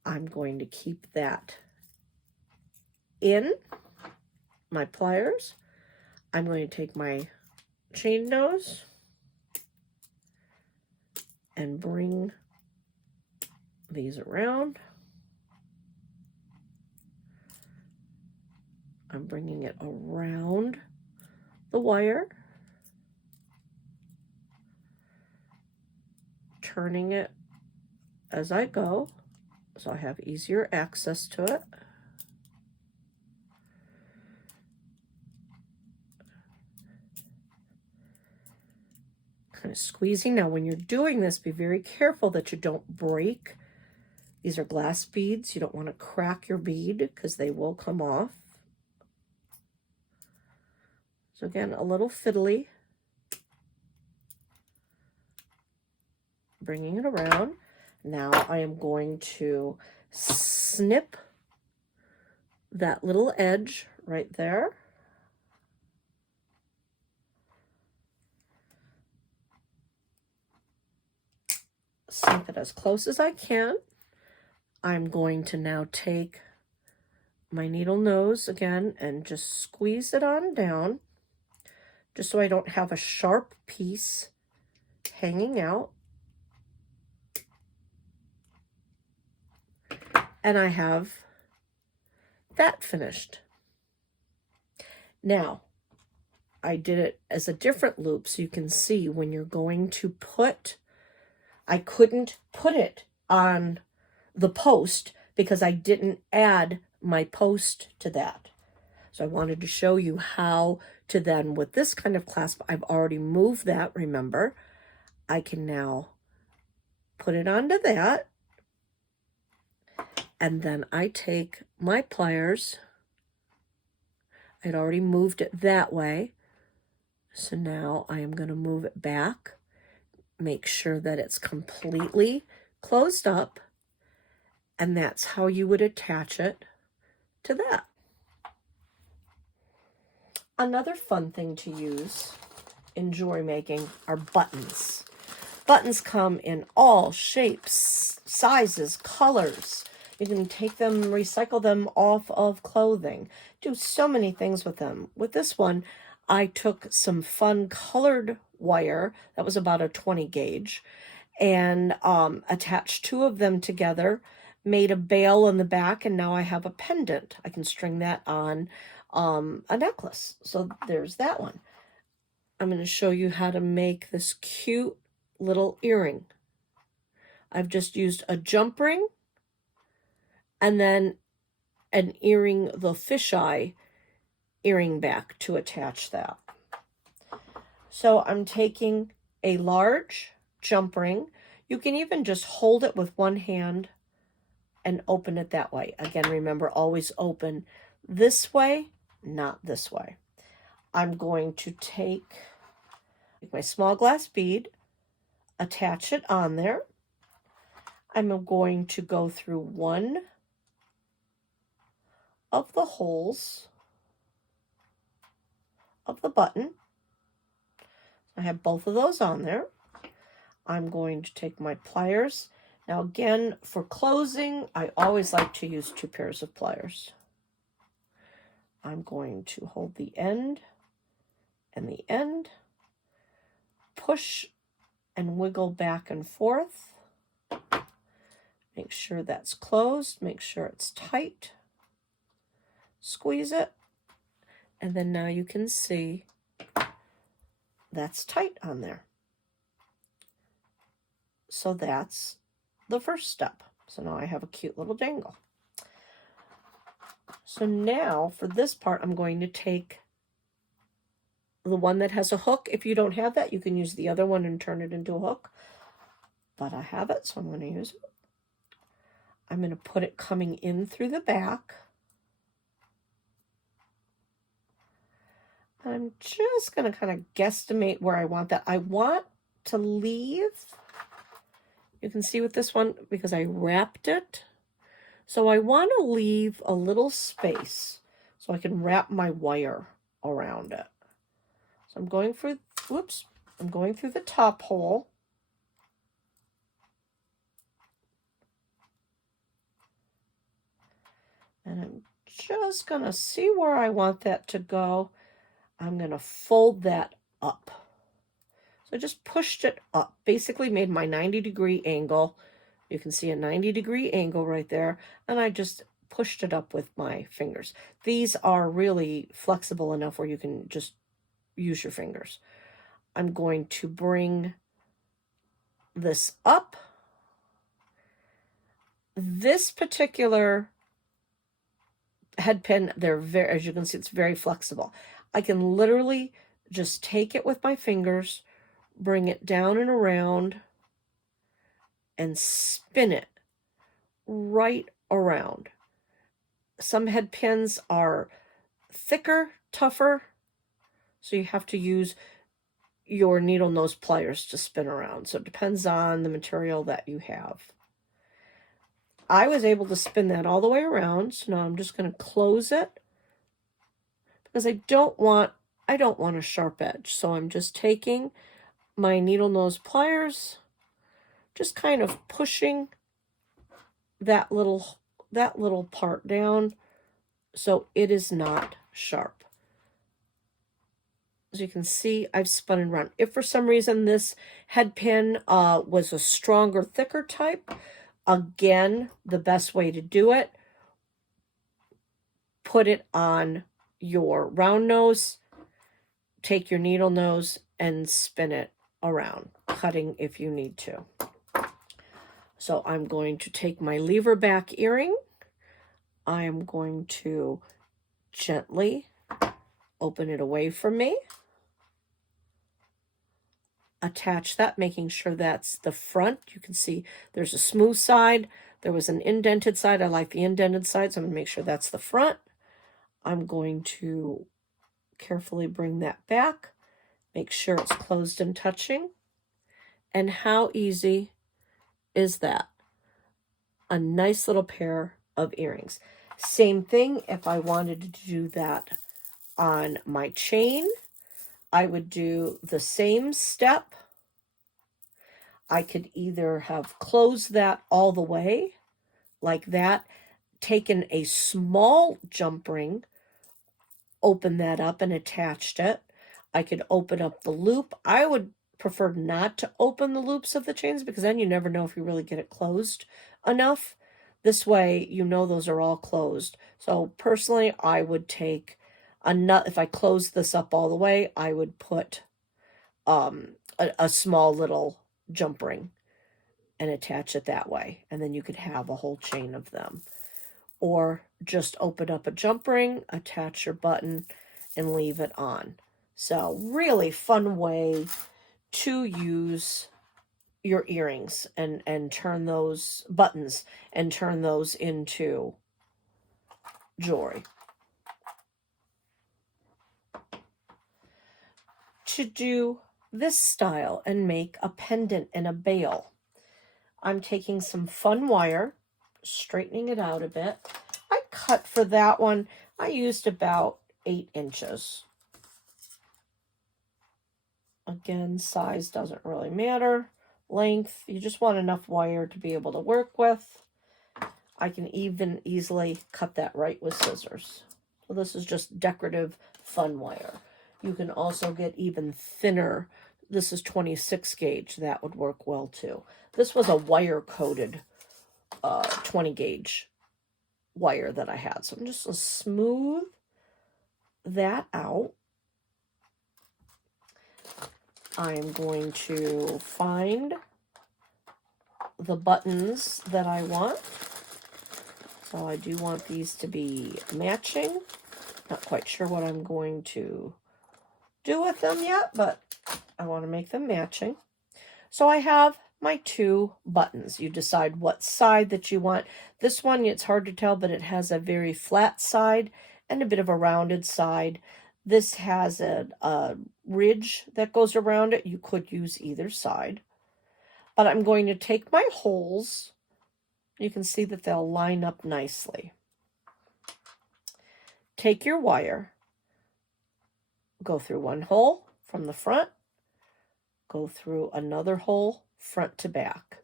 I'm going to keep that in my pliers. I'm going to take my chain nose and bring these around. I'm bringing it around the wire, turning it as I go so I have easier access to it. Kind of squeezing. Now when you're doing this, be very careful that you don't break. These are glass beads. You don't want to crack your bead because they will come off. So again, a little fiddly. Bringing it around. Now I am going to snip that little edge right there. Snip it as close as I can. I'm going to now take my needle nose again and just squeeze it on down, just so I don't have a sharp piece hanging out. And I have that finished. Now, I did it as a different loop so you can see when you're going to put, I couldn't put it on the post because I didn't add my post to that. So I wanted to show you how to then, with this kind of clasp, I've already moved that, remember. I can now put it onto that. And then I take my pliers. I'd already moved it that way. So now I am going to move it back. Make sure that it's completely closed up. And that's how you would attach it to that. Another fun thing to use in jewelry making are buttons. Buttons come in all shapes, sizes, colors. You can take them, recycle them off of clothing. Do so many things with them. With this one, I took some fun colored wire that was about a 20 gauge and attached two of them together, made a bail in the back, and now I have a pendant. I can string that on a necklace. So there's that one. I'm going to show you how to make this cute little earring. I've just used a jump ring and then an earring, the fisheye earring back to attach that. So I'm taking a large jump ring. You can even just hold it with one hand and open it that way. Again, remember, always open this way, not this way. I'm going to take my small glass bead, attach it on there. I'm going to go through one of the holes of the button. I have both of those on there. I'm going to take my pliers. Now again, for closing, I always like to use 2 pairs of pliers. I'm going to hold the end and the end, push and wiggle back and forth. Make sure that's closed, make sure it's tight. Squeeze it, and then now you can see that's tight on there. So that's the first step. So now I have a cute little dangle. So now for this part, I'm going to take the one that has a hook. If you don't have that, you can use the other one and turn it into a hook. But I have it, so I'm going to use it. I'm going to put it coming in through the back. I'm just going to kind of guesstimate where I want that. I want to leave, you can see with this one, because I wrapped it. So I want to leave a little space so I can wrap my wire around it. So I'm going through, whoops, I'm going through the top hole. And I'm just going to see where I want that to go. I'm going to fold that up. So I just pushed it up, basically made my 90-degree angle. You can see a 90-degree angle right there. And I just pushed it up with my fingers. These are really flexible enough where you can just use your fingers. I'm going to bring this up. This particular head pin, they're very, as you can see, it's very flexible. I can literally just take it with my fingers, bring it down and around, and spin it right around. Some head pins are thicker, tougher, so you have to use your needle nose pliers to spin around. So it depends on the material that you have. I was able to spin that all the way around, so now I'm just going to close it because I don't want a sharp edge. So I'm just taking my needle nose pliers, just kind of pushing that little part down so it is not sharp. As you can see, I've spun and run. If for some reason this head pin was a stronger, thicker type, again, the best way to do it, put it on your round nose, take your needle nose and spin it around, cutting if you need to. So I'm going to take my lever back earring. I am going to gently open it away from me. Attach that, making sure that's the front. You can see there's a smooth side. There was an indented side. I like the indented side, so I'm going to make sure that's the front. I'm going to carefully bring that back. Make sure it's closed and touching. And how easy is that? A nice little pair of earrings. Same thing if I wanted to do that on my chain. I would do the same step. I could either have closed that all the way, like that, taken a small jump ring, open that up and attached it. I could open up the loop. I would prefer not to open the loops of the chains because then you never know if you really get it closed enough. This way, you know those are all closed. So personally, I would take a nut. If I close this up all the way, I would put a small little jump ring and attach it that way. And then you could have a whole chain of them. Or just open up a jump ring, attach your button, and leave it on. So really fun way to use your earrings and turn those buttons and turn those into jewelry. To do this style and make a pendant and a bail, I'm taking some fun wire, straightening it out a bit. I cut for that one, I used about 8 inches. Again, size doesn't really matter. Length, you just want enough wire to be able to work with. I can even easily cut that right with scissors. So this is just decorative fun wire. You can also get even thinner. This is 26 gauge. That would work well too. This was a wire coated 20 gauge wire that I had. So I'm just going to smooth that out. I am going to find the buttons that I want. So I do want these to be matching. Not quite sure what I'm going to do with them yet, but I want to make them matching. So I have my 2 buttons. You decide what side that you want. This one, it's hard to tell, but it has a very flat side and a bit of a rounded side. This has a ridge that goes around it. You could use either side. But I'm going to take my holes. You can see that they'll line up nicely. Take your wire. Go through one hole from the front. Go through another hole front to back.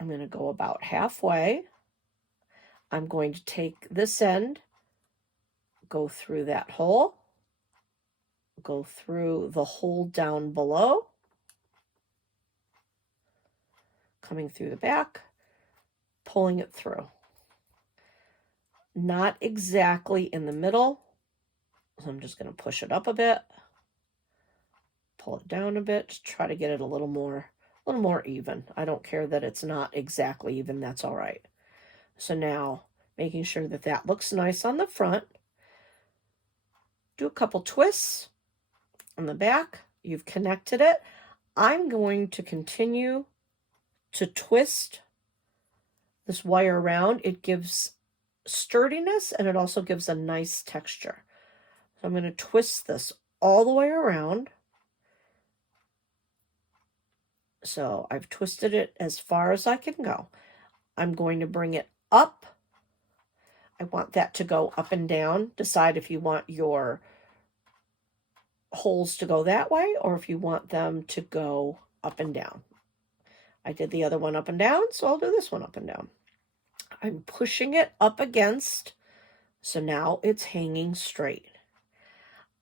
I'm going to go about halfway. I'm going to take this end, go through that hole, go through the hole down below, coming through the back, pulling it through. Not exactly in the middle, so I'm just going to push it up a bit, pull it down a bit, just try to get it a little more even. I don't care that it's not exactly even, that's all right. So now, making sure that that looks nice on the front, do a couple twists on the back. You've connected it. I'm going to continue to twist this wire around. It gives sturdiness and it also gives a nice texture. So I'm going to twist this all the way around. So I've twisted it as far as I can go. I'm going to bring it up. I want that to go up and down. Decide if you want your holes to go that way or if you want them to go up and down. I did the other one up and down, so I'll do this one up and down. I'm pushing it up against, so now it's hanging straight.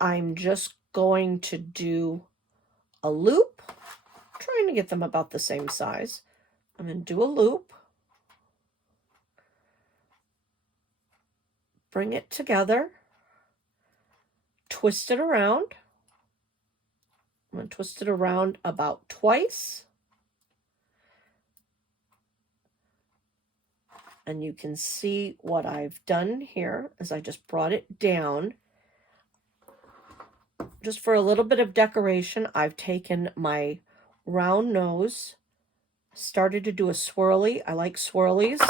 I'm just going to do a loop, trying to get them about the same size. I'm going to do a loop. bring it together, twist it around. I'm going to twist it around about twice. And you can see what I've done here is I just brought it down. Just for a little bit of decoration, I've taken my round nose, started to do a swirly. I like swirlies.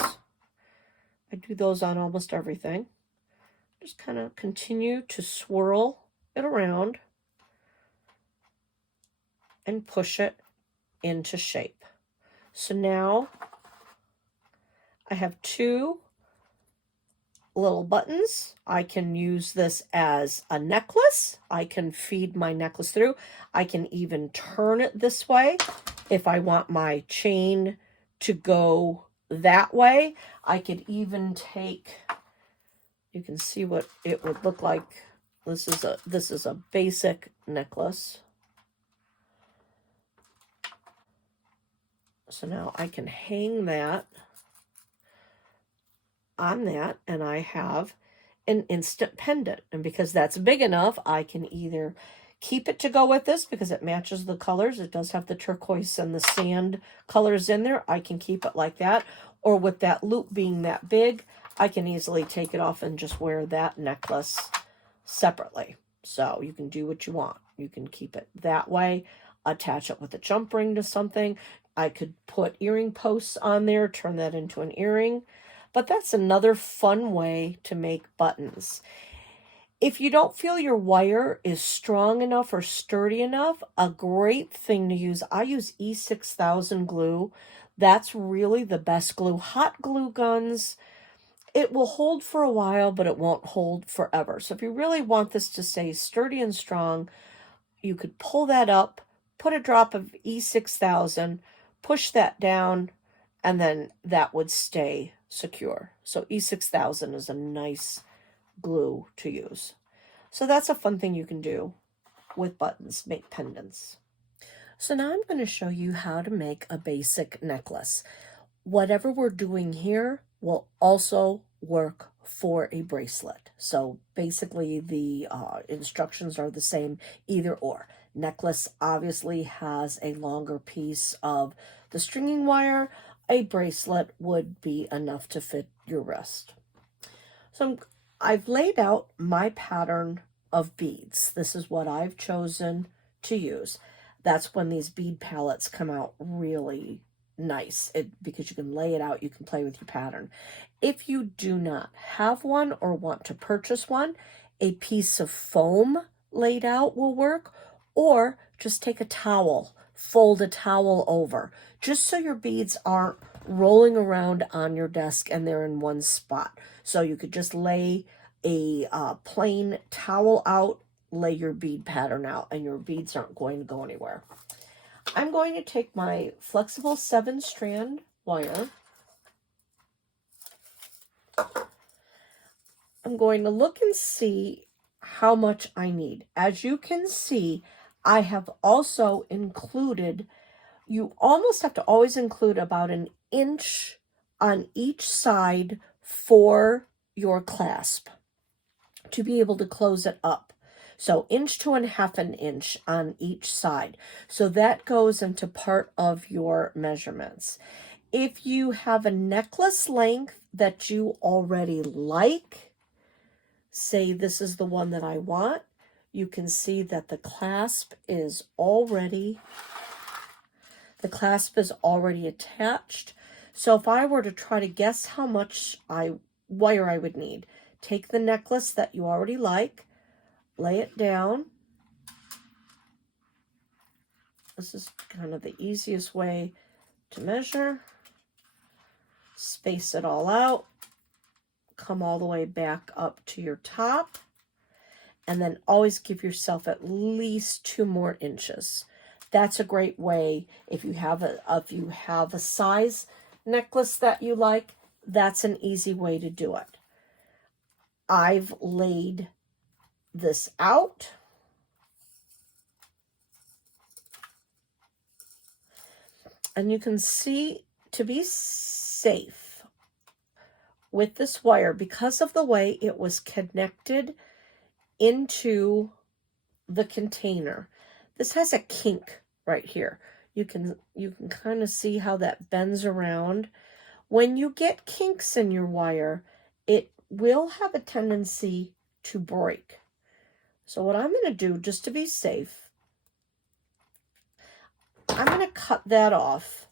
I do those on almost everything. Just kind of continue to swirl it around and push it into shape. So now I have two little buttons. I can use this as a necklace. I can feed my necklace through. I can even turn it this way if I want my chain to go that way. I could even take, you can see what it would look like. This is a basic necklace. So now I can hang that on that, and I have an instant pendant. And because that's big enough, I can either keep it to go with this because it matches the colors. It does have the turquoise and the sand colors in there. I can keep it like that. Or with that loop being that big, I can easily take it off and just wear that necklace separately. So you can do what you want. You can keep it that way, attach it with a jump ring to something. I could put earring posts on there, turn that into an earring. But that's another fun way to make buttons. If you don't feel your wire is strong enough or sturdy enough, a great thing to use, I use E6000 glue. That's really the best glue. Hot glue guns, it will hold for a while, but it won't hold forever. So if you really want this to stay sturdy and strong, you could pull that up, put a drop of E6000, push that down, and then that would stay secure. So E6000 is a nice glue to use. So that's a fun thing you can do with buttons, make pendants. So now I'm going to show you how to make a basic necklace. Whatever we're doing here will also work for a bracelet. So basically the instructions are the same either or. Necklace obviously has a longer piece of the stringing wire. A bracelet would be enough to fit your wrist. So I've laid out my pattern of beads. This is what I've chosen to use. That's when these bead palettes come out really nice because you can lay it out, you can play with your pattern. If you do not have one or want to purchase one, a piece of foam laid out will work, or just take a towel, fold a towel over, just so your beads aren't rolling around on your desk and they're in one spot. So you could just lay a plain towel out, lay your bead pattern out, and your beads aren't going to go anywhere. I'm going to take my flexible 7-strand wire. I'm going to look and see how much I need. As you can see, I have also included, you almost have to always include about 1 inch on each side for your clasp to be able to close it up. So 1 to 1/2 inch on each side. So that goes into part of your measurements. If you have a necklace length that you already like, say this is the one that I want, you can see that the clasp is already attached. So if I were to try to guess how much wire I would need, take the necklace that you already like, lay it down. This is kind of the easiest way to measure. Space it all out. Come all the way back up to your top. And then always give yourself at least 2 more inches. That's a great way if you have a size necklace that you like, that's an easy way to do it. I've laid this out. And you can see, to be safe, with this wire, because of the way it was connected into the container. This has a kink right here. You can kind of see how that bends around. When you get kinks in your wire, it will have a tendency to break. So what I'm going to do, just to be safe, I'm going to cut that off.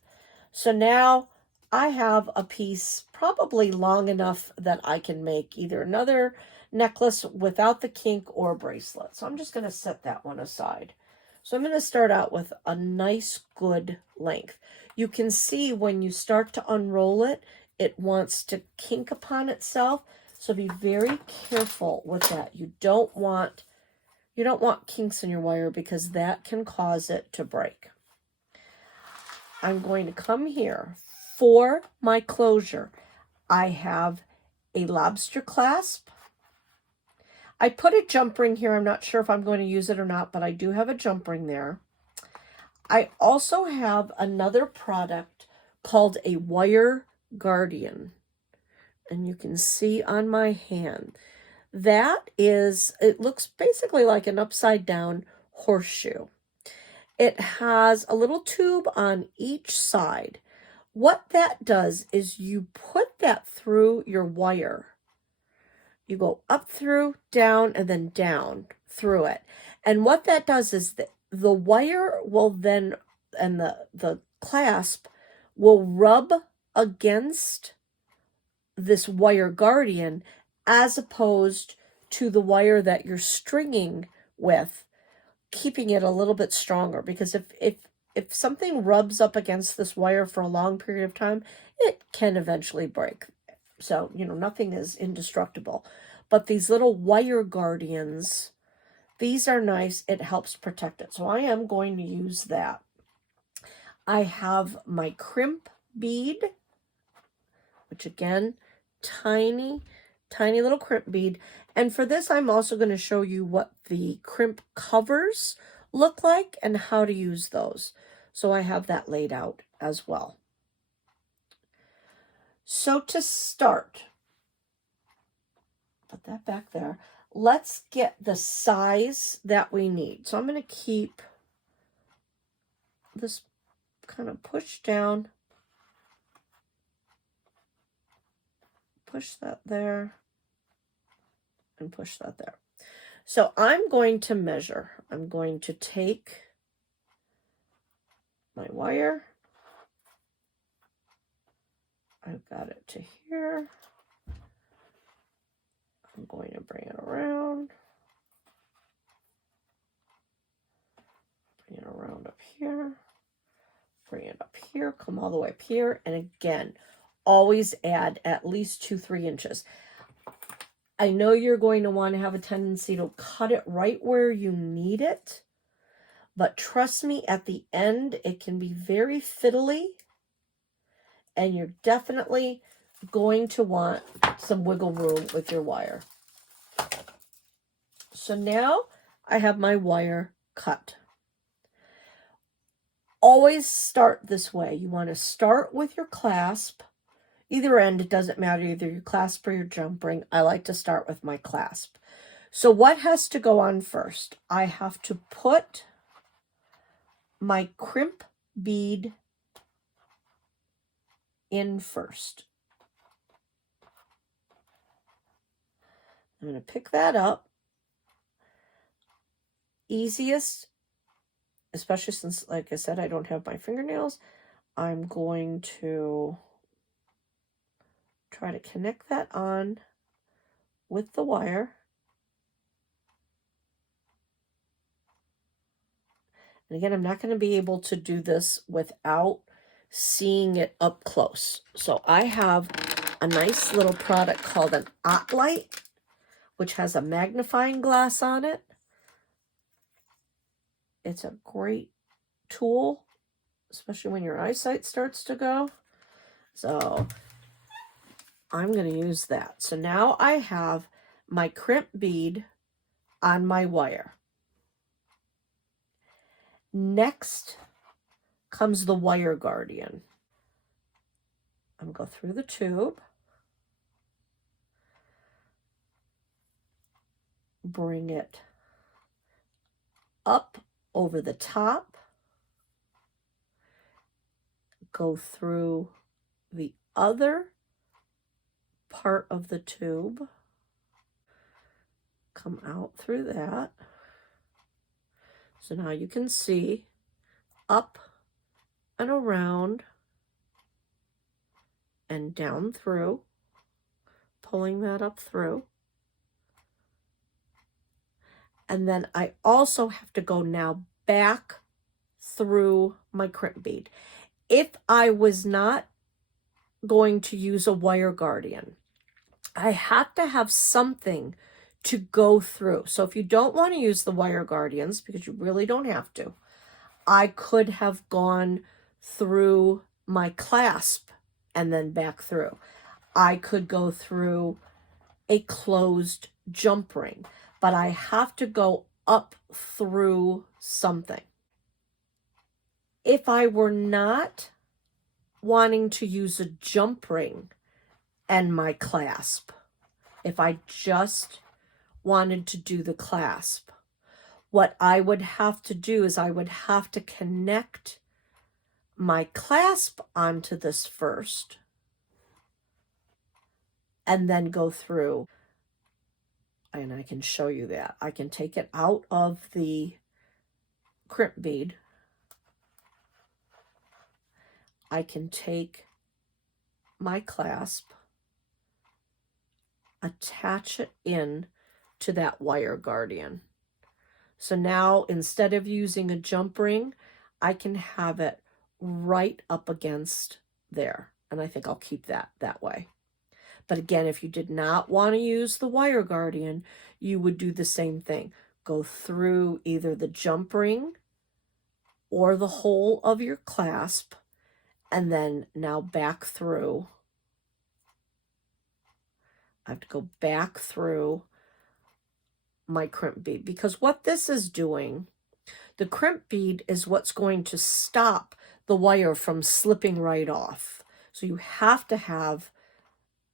So now I have a piece probably long enough that I can make either another necklace without the kink or a bracelet. So I'm just going to set that one aside. So I'm going to start out with a nice good length. You can see when you start to unroll it, it wants to kink upon itself. So be very careful with that. You don't want kinks in your wire because that can cause it to break. I'm going to come here for my closure. I have a lobster clasp. I put a jump ring here. I'm not sure if I'm going to use it or not, but I do have a jump ring there. I also have another product called a wire guardian. And you can see on my hand. It looks basically like an upside down horseshoe. It has a little tube on each side. What that does is you put that through your wire. You go up through, down, and then down through it. And what that does is the wire will then, and the clasp will rub against this wire guardian as opposed to the wire that you're stringing with, keeping it a little bit stronger. Because if something rubs up against this wire for a long period of time, it can eventually break. So, nothing is indestructible. But these little wire guardians, these are nice. It helps protect it. So I am going to use that. I have my crimp bead, which again, tiny little crimp bead. And for this, I'm also going to show you what the crimp covers look like and how to use those. So I have that laid out as well. So to start, put that back there. Let's get the size that we need. So I'm going to keep this kind of pushed down. Push that there. And push that there. So I'm going to measure. I'm going to take my wire. I've got it to here. I'm going to bring it around. Bring it around up here. Bring it up here. Come all the way up here. And again, always add at least 2-3 inches. I know you're going to want to have a tendency to cut it right where you need it. But trust me, at the end, it can be very fiddly. And you're definitely going to want some wiggle room with your wire. So now I have my wire cut. Always start this way. You want to start with your clasp. Either end, it doesn't matter, either your clasp or your jump ring. I like to start with my clasp. So what has to go on first? I have to put my crimp bead in first. I'm going to pick that up. Easiest, especially since, like I said, I don't have my fingernails, I'm going to try to connect that on with the wire. And again, I'm not going to be able to do this without seeing it up close. So I have a nice little product called an OttLite, which has a magnifying glass on it. It's a great tool, especially when your eyesight starts to go. So I'm going to use that. So now I have my crimp bead on my wire. Next comes the wire guardian. I'm going to go through the tube. bring it up over the top, go through the other part of the tube, come out through that. So now you can see up and around and down through, pulling that up through. And then I also have to go now back through my crimp bead. If I was not going to use a wire guardian, I have to have something to go through. So if you don't want to use the wire guardians, because you really don't have to, I could have gone through my clasp and then back through. I could go through a closed jump ring, but I have to go up through something. If I were not wanting to use a jump ring and my clasp, if I just wanted to do the clasp, what I would have to do is I would have to connect my clasp onto this first and then go through. And I can show you that. I can take it out of the crimp bead. I can take my clasp, attach it in to that wire guardian. So now instead of using a jump ring, I can have it right up against there. And I think I'll keep that way. But again, if you did not want to use the wire guardian, you would do the same thing. Go through either the jump ring or the hole of your clasp, and then now back through. I have to go back through my crimp bead, because what this is doing, the crimp bead is what's going to stop the wire from slipping right off. So you have to have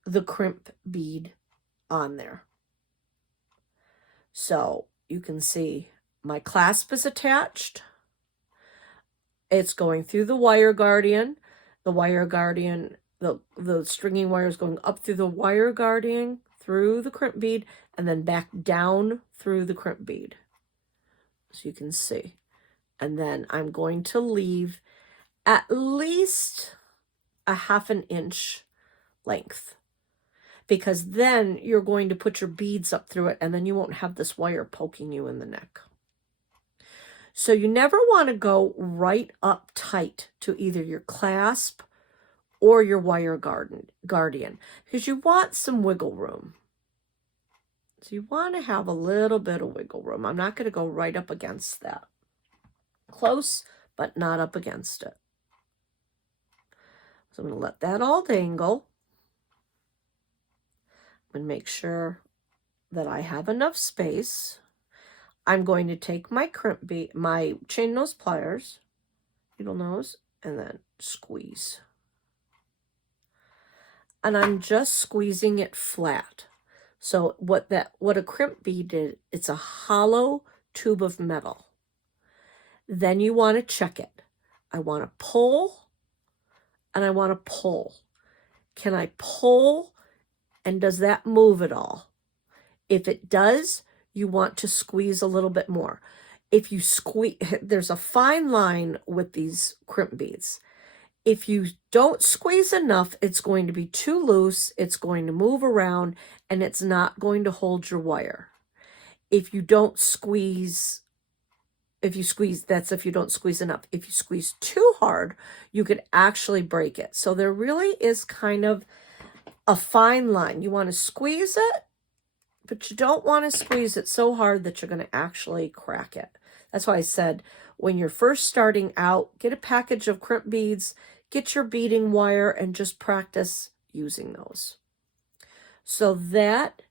the crimp bead on there. So you can see my clasp is attached. It's going through the wire guardian. The wire guardian, the stringing wire is going up through the wire guardian, through the crimp bead, and then back down through the crimp bead. So you can see. And then I'm going to leave at least a 1/2 inch length, because then you're going to put your beads up through it, and then you won't have this wire poking you in the neck. So you never want to go right up tight to either your clasp or your wire guardian, because you want some wiggle room. So you want to have a little bit of wiggle room. I'm not going to go right up against that. Close, but not up against it. So I'm going to let that all dangle. I'm going to make sure that I have enough space. I'm going to take my crimp bead, my chain nose pliers, needle nose, and then squeeze. And I'm just squeezing it flat. So what a crimp bead is, it's a hollow tube of metal. Then you want to check it. I want to pull, and I want to pull. Can I pull, and does that move at all? If it does, you want to squeeze a little bit more. If you squeeze, there's a fine line with these crimp beads. If you don't squeeze enough, it's going to be too loose, it's going to move around, and it's not going to hold your wire. If you don't squeeze, that's if you don't squeeze enough. If you squeeze too hard, you could actually break it. So there really is kind of a fine line. You want to squeeze it, but you don't want to squeeze it so hard that you're going to actually crack it. That's why I said, when you're first starting out, get a package of crimp beads, get your beading wire, and just practice using those. So that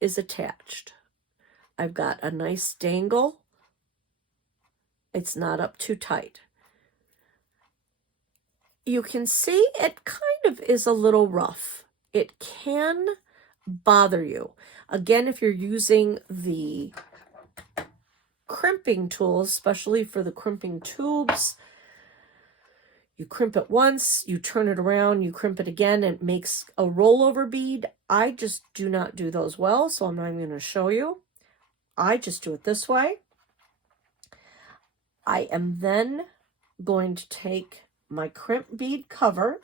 is attached. I've got a nice dangle. It's not up too tight. You can see it kind of is a little rough. It can bother you. Again, if you're using the crimping tools, especially for the crimping tubes, you crimp it once, you turn it around, you crimp it again, and it makes a rollover bead. I just do not do those well, so I'm not even going to show you. I just do it this way. I am then going to take my crimp bead cover.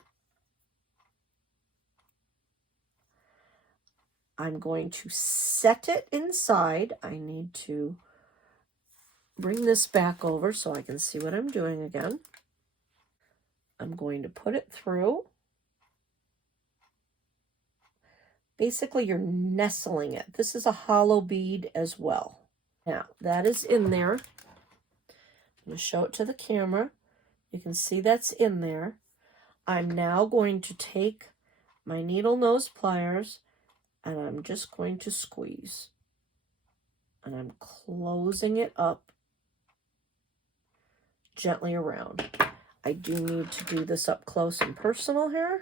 I'm going to set it inside. I need to bring this back over so I can see what I'm doing again. I'm going to put it through. Basically, you're nestling it. This is a hollow bead as well. Now, that is in there. I'm going to show it to the camera. You can see that's in there. I'm now going to take my needle nose pliers and I'm just going to squeeze. And I'm closing it up gently around. I do need to do this up close and personal here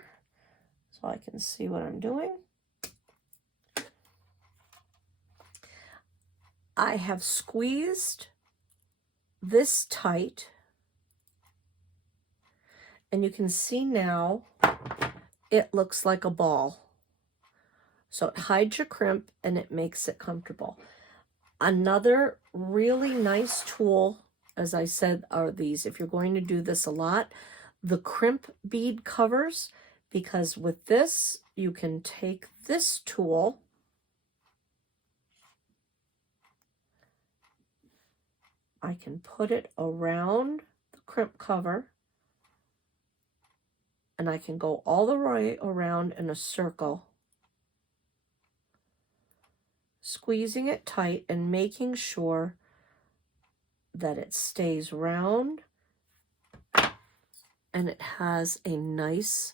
so I can see what I'm doing. I have squeezed this tight, and you can see now it looks like a ball. So it hides your crimp and it makes it comfortable. Another really nice tool, as I said, are these. If you're going to do this a lot, the crimp bead covers, because with this, you can take this tool I can put it around the crimp cover and I can go all the way around in a circle, squeezing it tight and making sure that it stays round and it has a nice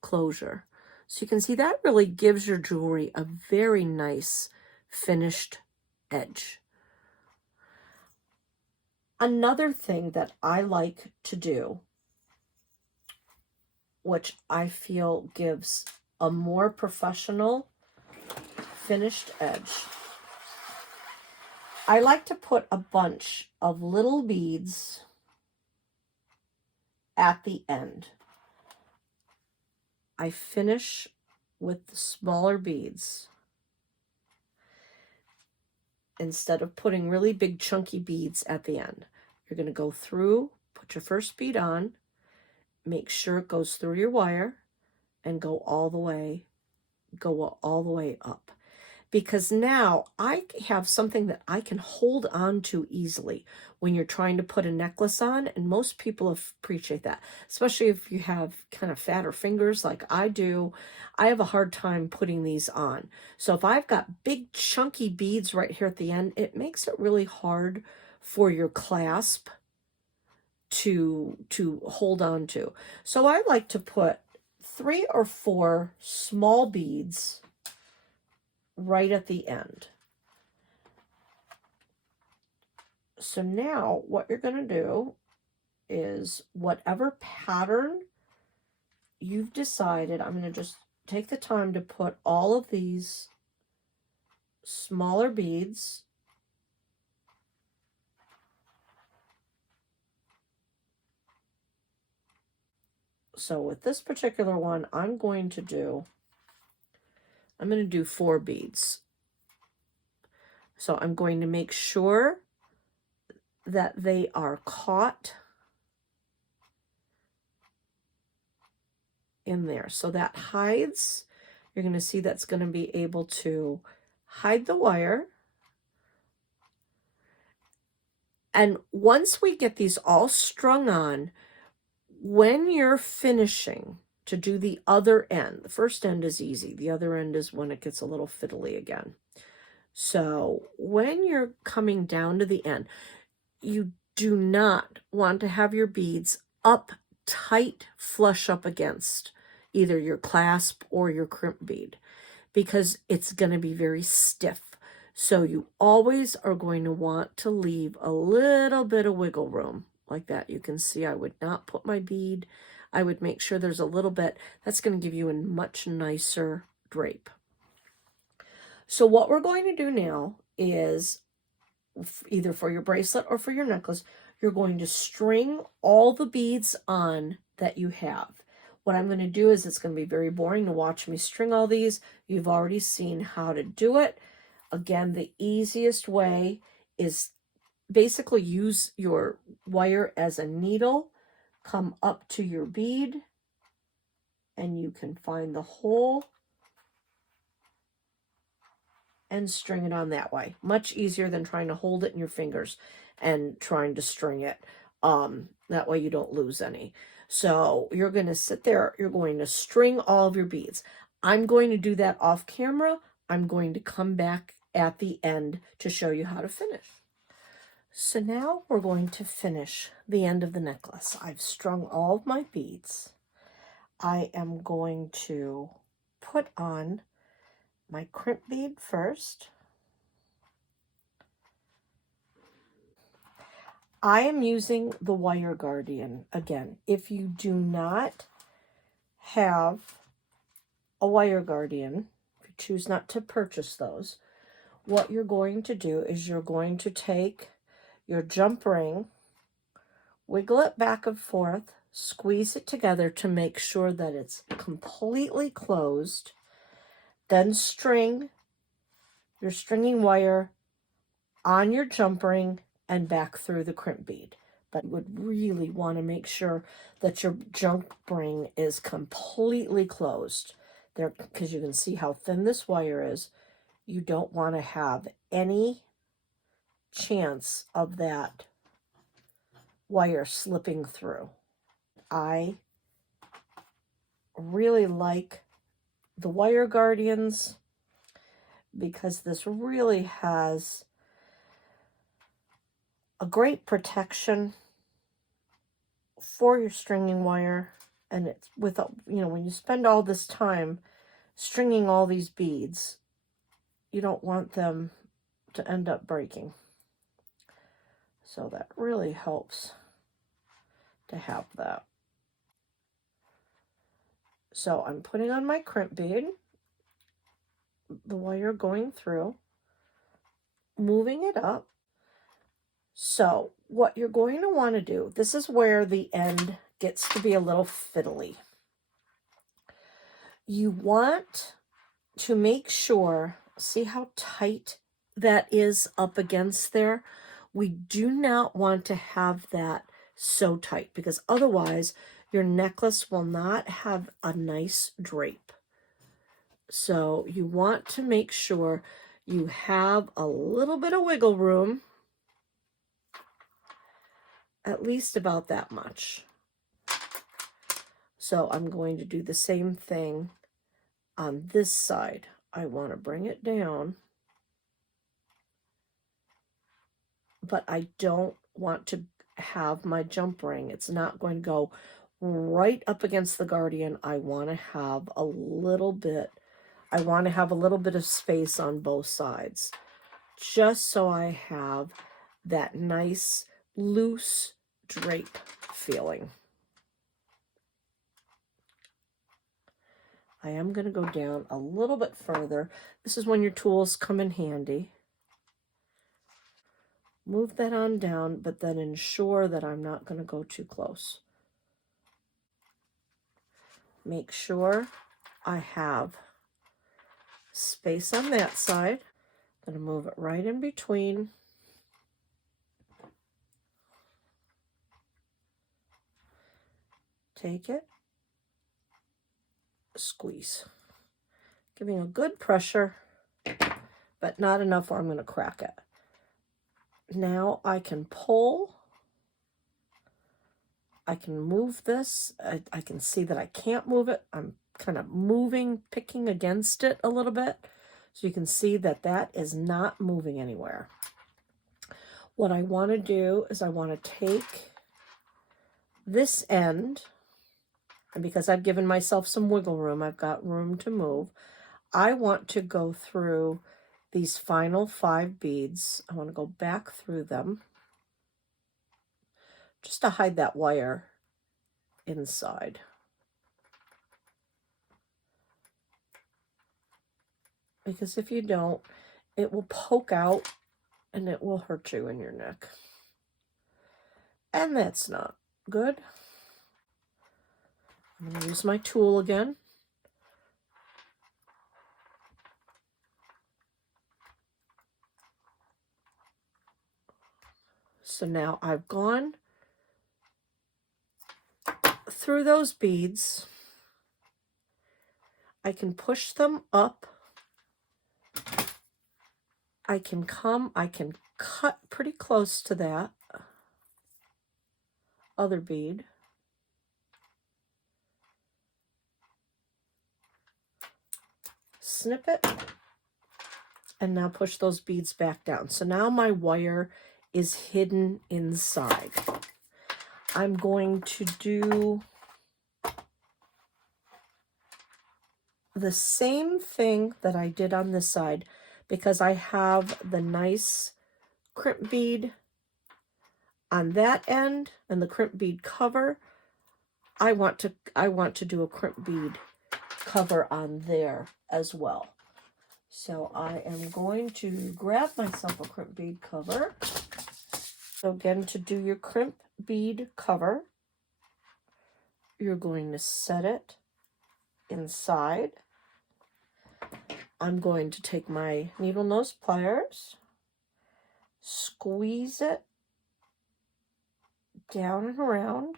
closure. So you can see that really gives your jewelry a very nice finished edge. Another thing that I like to do, which I feel gives a more professional finished edge, I like to put a bunch of little beads at the end. I finish with the smaller beads instead of putting really big chunky beads at the end. You're going to go through, put your first bead on, make sure it goes through your wire, and go all the way up. Because now I have something that I can hold on to easily when you're trying to put a necklace on, and most people appreciate that, especially if you have kind of fatter fingers like I do. I have a hard time putting these on. So if I've got big chunky beads right here at the end, it makes it really hard for your clasp to hold on to. So I like to put 3 or 4 small beads right at the end. So now what you're going to do is whatever pattern you've decided, I'm going to just take the time to put all of these smaller beads so with this particular one, I'm going to do 4 beads. So I'm going to make sure that they are caught in there. So that hides, you're going to see that's going to be able to hide the wire. And once we get these all strung on, when you're finishing to do the other end, the first end is easy. The other end is when it gets a little fiddly again. So when you're coming down to the end, you do not want to have your beads up tight, flush up against either your clasp or your crimp bead, because it's going to be very stiff. So you always are going to want to leave a little bit of wiggle room like that. You can see I would not put my bead. I would make sure there's a little bit. That's going to give you a much nicer drape. So what we're going to do now is either for your bracelet or for your necklace, you're going to string all the beads on that you have. What I'm going to do is, it's going to be very boring to watch me string all these. You've already seen how to do it. Again, the easiest way is basically use your wire as a needle, come up to your bead, and you can find the hole and string it on that way. Much easier than trying to hold it in your fingers and trying to string it. That way you don't lose any. So you're going to sit there, you're going to string all of your beads. I'm going to do that off camera. I'm going to come back at the end to show you how to finish. So now we're going to finish the end of the necklace. I've strung all of my beads. I am going to put on my crimp bead first. I am using the Wire Guardian. Again, if you do not have a Wire Guardian, if you choose not to purchase those, what you're going to do is you're going to take your jump ring, wiggle it back and forth, squeeze it together to make sure that it's completely closed, then string your stringing wire on your jump ring and back through the crimp bead. But you would really want to make sure that your jump ring is completely closed there, because you can see how thin this wire is. You don't want to have any chance of that wire slipping through. I really like the Wire Guardians because this really has a great protection for your stringing wire, and it's without, when you spend all this time stringing all these beads, you don't want them to end up breaking. So that really helps to have that. So I'm putting on my crimp bead, the wire going through, moving it up. So what you're going to want to do, this is where the end gets to be a little fiddly. You want to make sure, see how tight that is up against there? We do not want to have that so tight, because otherwise your necklace will not have a nice drape. So you want to make sure you have a little bit of wiggle room, at least about that much. So I'm going to do the same thing on this side. I want to bring it down, but I don't want to have my jump ring. It's not going to go right up against the Guardian. I want to have a little bit of space on both sides, just so I have that nice loose drape feeling. I am going to go down a little bit further. This is when your tools come in handy. Move that on down, but then ensure that I'm not going to go too close. Make sure I have space on that side. I'm going to move it right in between. Take it, squeeze. Giving a good pressure, but not enough where I'm going to crack it. Now I can pull. I can move this. I can see that I can't move it. I'm kind of moving, picking against it a little bit. So you can see that that is not moving anywhere. What I want to do is I want to take this end, and because I've given myself some wiggle room, I've got room to move. I want to go through these final 5 beads. I want to go back through them just to hide that wire inside. because if you don't, it will poke out and it will hurt you in your neck. And that's not good. I'm going to use my tool again. So now I've gone through those beads. I can push them up. I can cut pretty close to that other bead. Snip it, and now push those beads back down. So now my wire is hidden inside. I'm going to do the same thing that I did on this side, because I have the nice crimp bead on that end and the crimp bead cover. I want to do a crimp bead cover on there as well. So I am going to grab myself a crimp bead cover. So again, to do your crimp bead cover, you're going to set it inside. I'm going to take my needle nose pliers, squeeze it down and around,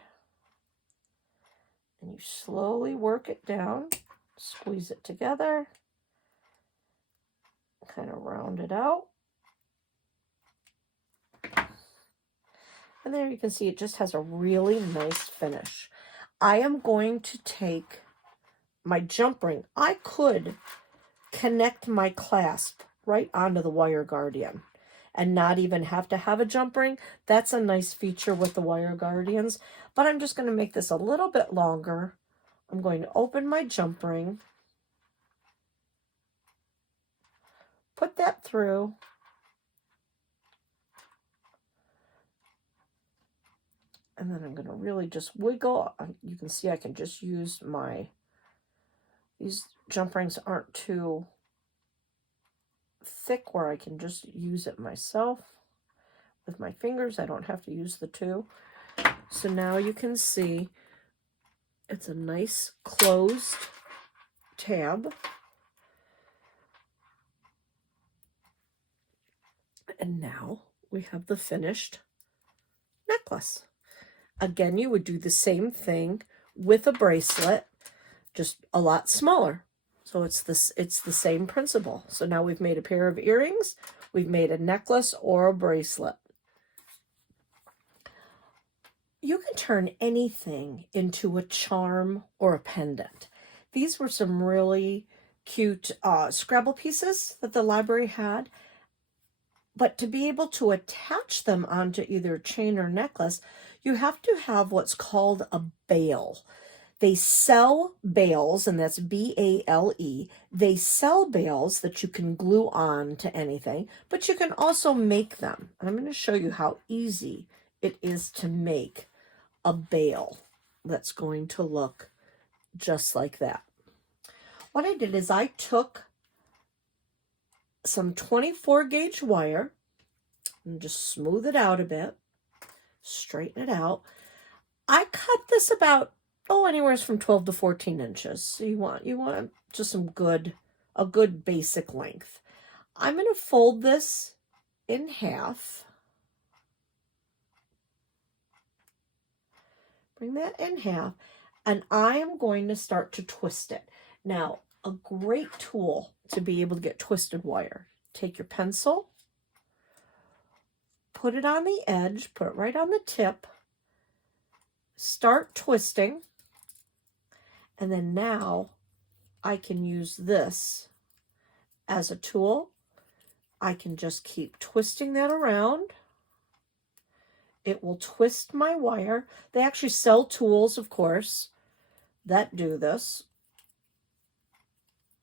and you slowly work it down, squeeze it together, kind of round it out. And there you can see it just has a really nice finish. I am going to take my jump ring. I could connect my clasp right onto the wire guardian and not even have to have a jump ring. That's a nice feature with the wire guardians, but I'm just going to make this a little bit longer. I'm going to open my jump ring, put that through, and then I'm going to really just wiggle. You can see I can just use these jump rings aren't too thick where I can just use it myself with my fingers. I don't have to use the two. So now you can see it's a nice closed tab. And now we have the finished necklace. Again, you would do the same thing with a bracelet, just a lot smaller. So it's the same principle. So now we've made a pair of earrings, we've made a necklace or a bracelet. You can turn anything into a charm or a pendant. These were some really cute Scrabble pieces that the library had. But to be able to attach them onto either a chain or necklace, you have to have what's called a bail. They sell bails, and that's B-A-L-E. They sell bails that you can glue on to anything, but you can also make them. I'm going to show you how easy it is to make a bail that's going to look just like that. What I did is I took some 24 gauge wire and just smooth it out a bit, straighten it out. I cut this about anywhere from 12 to 14 inches. So you want just a good basic length. I'm going to fold this in half. Bring that in half, and I am going to start to twist it. Now, a great tool to be able to get twisted wire. Take your pencil, put it on the edge, put it right on the tip, start twisting, and then now I can use this as a tool. I can just keep twisting that around. It will twist my wire. They actually sell tools, of course, that do this.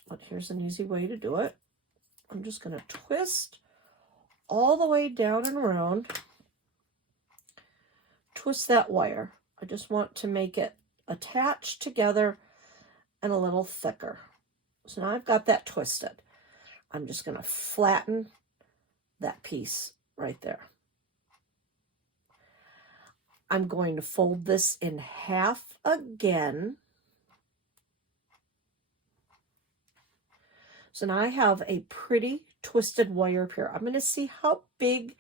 But here's an easy way to do it. I'm just going to twist all the way down and around. Twist that wire. I just want to make it attached together and a little thicker. So now I've got that twisted. I'm just going to flatten that piece right there. I'm going to fold this in half again. So now I have a pretty twisted wire up here. I'm going to see how big,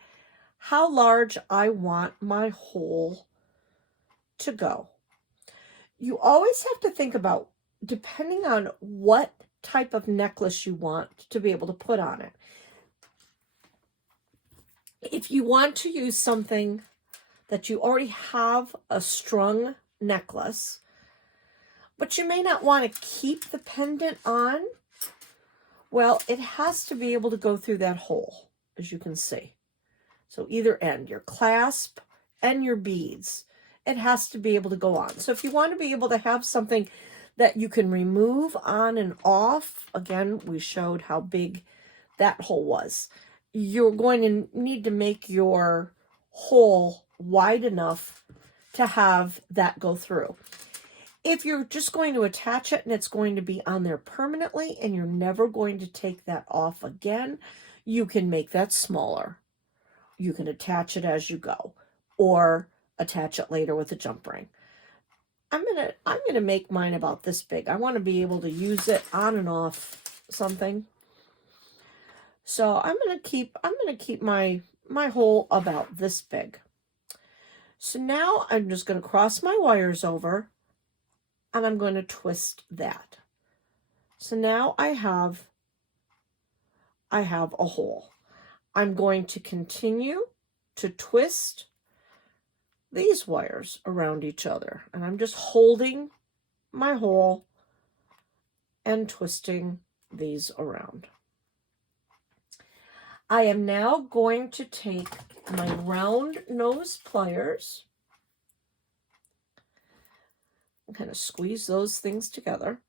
how large I want my hole to go. You always have to think about, depending on what type of necklace you want to be able to put on it. If you want to use something that you already have a strung necklace, but you may not want to keep the pendant on, well, it has to be able to go through that hole, as you can see. So either end, your clasp and your beads, it has to be able to go on. So if you want to be able to have something that you can remove on and off, again, we showed how big that hole was. You're going to need to make your hole wide enough to have that go through. If you're just going to attach it and it's going to be on there permanently and you're never going to take that off again, you can make that smaller. You can attach it as you go or attach it later with a jump ring. I'm gonna make mine about this big. I want to be able to use it on and off something. So I'm gonna keep my hole about this big. So now I'm just gonna cross my wires over and I'm going to twist that. So now I have a hole. I'm going to continue to twist these wires around each other. And I'm just holding my hole and twisting these around. I am now going to take my round nose pliers and kind of squeeze those things together.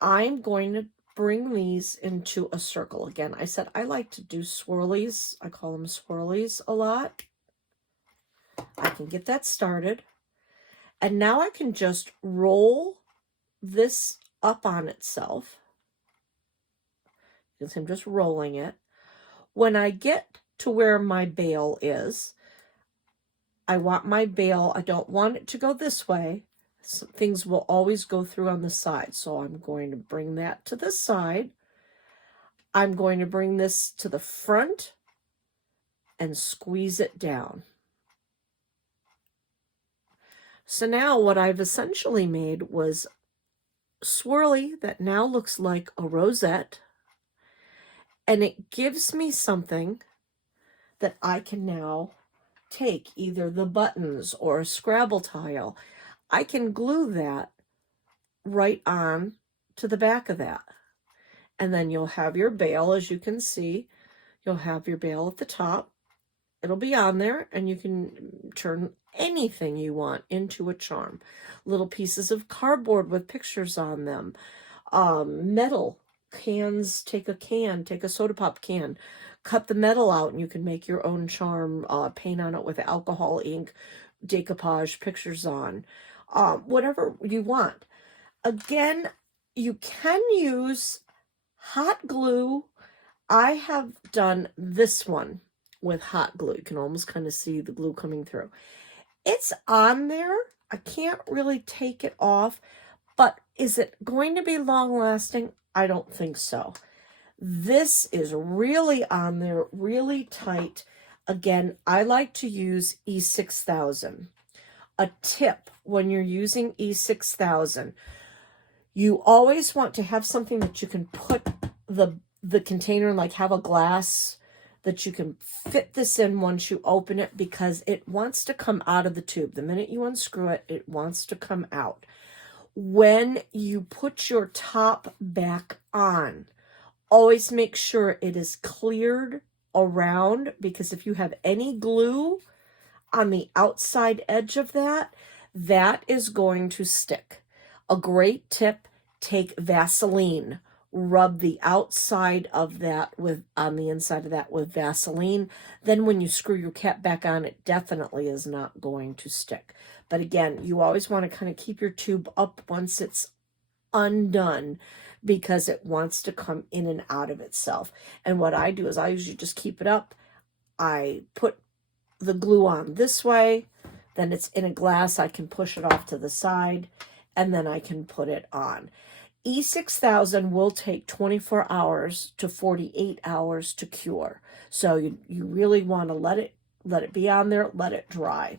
I'm going to bring these into a circle. Again, I said I like to do swirlies. I call them swirlies a lot. I can get that started. And now I can just roll this up on itself. You can see I'm just rolling it. When I get to where my bail is, I want my bail, I don't want it to go this way. So things will always go through on the side. So I'm going to bring that to the side. I'm going to bring this to the front and squeeze it down. So now what I've essentially made was swirly that now looks like a rosette. And it gives me something that I can now take, either the buttons or a Scrabble tile. I can glue that right on to the back of that. And then you'll have your bail, as you can see. You'll have your bail at the top. It'll be on there, and you can turn anything you want into a charm. Little pieces of cardboard with pictures on them. Metal cans, take a soda pop can, cut the metal out, and you can make your own charm, paint on it with alcohol ink, decoupage, pictures on. Whatever you want. Again, you can use hot glue. I have done this one with hot glue. You can almost kind of see the glue coming through. It's on there. I can't really take it off, but is it going to be long lasting? I don't think so. This is really on there, really tight. Again, I like to use E6000. A tip when you're using E6000, you always want to have something that you can put the container in, like have a glass that you can fit this in once you open it, because it wants to come out of the tube. The minute you unscrew it, it wants to come out. When you put your top back on, always make sure it is cleared around, because if you have any glue on the outside edge of that, that is going to stick. A great tip, take Vaseline, rub the outside of that on the inside of that with Vaseline. Then when you screw your cap back on, it definitely is not going to stick. But again, you always want to kind of keep your tube up once it's undone, because it wants to come in and out of itself. And what I do is I usually just keep it up. I put the glue on this way, then it's in a glass. I can push it off to the side, and then I can put it on. E6000 will take 24 hours to 48 hours to cure. So you really want to let it be on there, let it dry.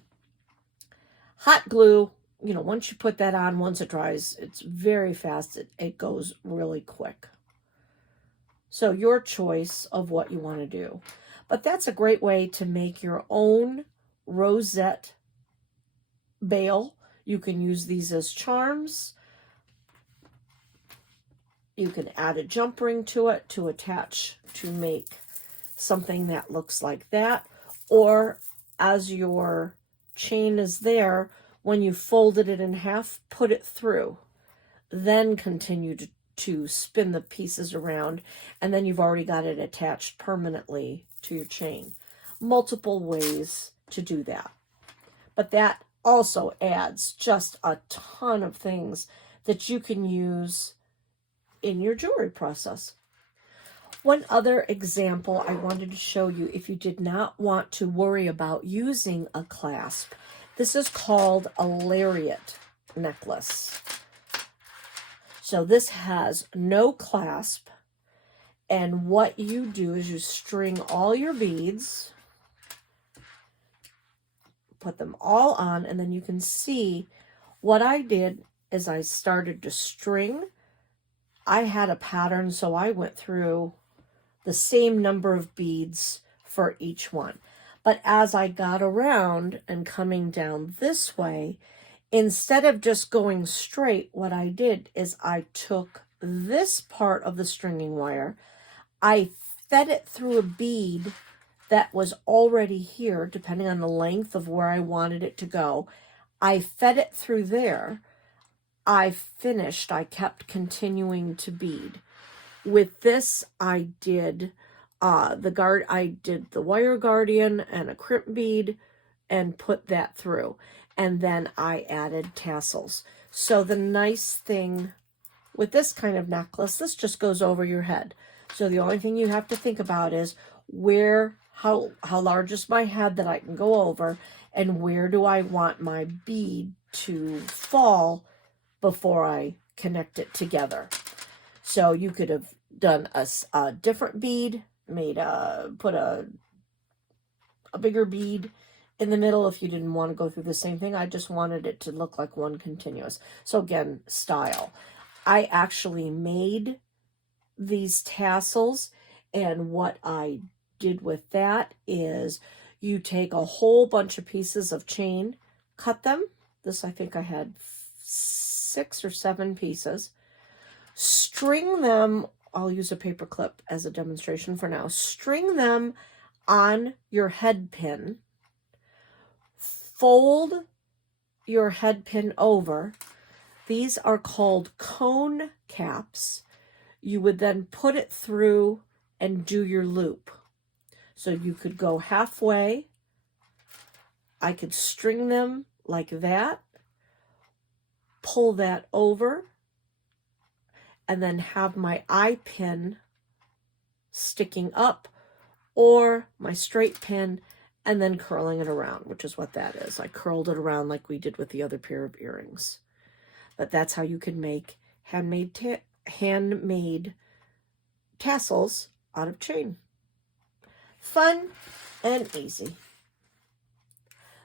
Hot glue, once you put that on, once it dries, it's very fast. It goes really quick. So your choice of what you want to do. But that's a great way to make your own rosette bail. You can use these as charms. You can add a jump ring to it to attach to make something that looks like that. Or as your chain is there, when you folded it in half, put it through. Then continue to spin the pieces around, and then you've already got it attached permanently to your chain. Multiple ways to do that. But that also adds just a ton of things that you can use in your jewelry process. One other example I wanted to show you if you did not want to worry about using a clasp. This is called a lariat necklace. So this has no clasp, and what you do is you string all your beads, put them all on, and then you can see what I did is I started to string. I had a pattern, so I went through the same number of beads for each one. But as I got around and coming down this way, instead of just going straight, what I did is I took this part of the stringing wire, I fed it through a bead that was already here, depending on the length of where I wanted it to go. I fed it through there. I finished. I kept continuing to bead. With this, I did I did the wire guardian and a crimp bead and put that through. And then I added tassels. So the nice thing with this kind of necklace, this just goes over your head. So the only thing you have to think about is how large is my head that I can go over, and where do I want my bead to fall before I connect it together. So you could have done a different bead, put a bigger bead in the middle if you didn't want to go through the same thing. I just wanted it to look like one continuous. So again, style. I actually made these tassels, and what I did with that is you take a whole bunch of pieces of chain, cut them. This, I think I had 6 or 7 pieces. String them, I'll use a paper clip as a demonstration for now. String them on your head pin. Fold your head pin over. These are called cone caps. You would then put it through and do your loop. So you could go halfway. I could string them like that, pull that over, and then have my eye pin sticking up, or my straight pin, and then curling it around, which is what that is. I curled it around like we did with the other pair of earrings. But that's how you can make handmade tassels out of chain. Fun and easy.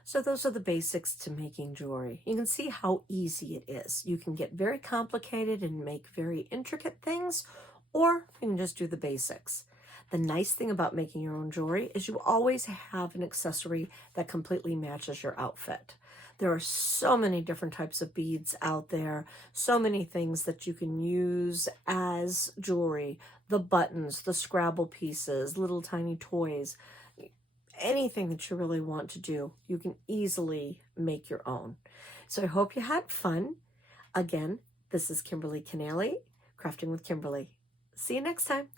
So those are the basics to making jewelry. You can see how easy it is. You can get very complicated and make very intricate things, or you can just do the basics. The nice thing about making your own jewelry is you always have an accessory that completely matches your outfit. There are so many different types of beads out there, so many things that you can use as jewelry, the buttons, the Scrabble pieces, little tiny toys, anything that you really want to do, you can easily make your own. So I hope you had fun. Again, this is Kimberly Canale, Crafting with Kimberly. See you next time.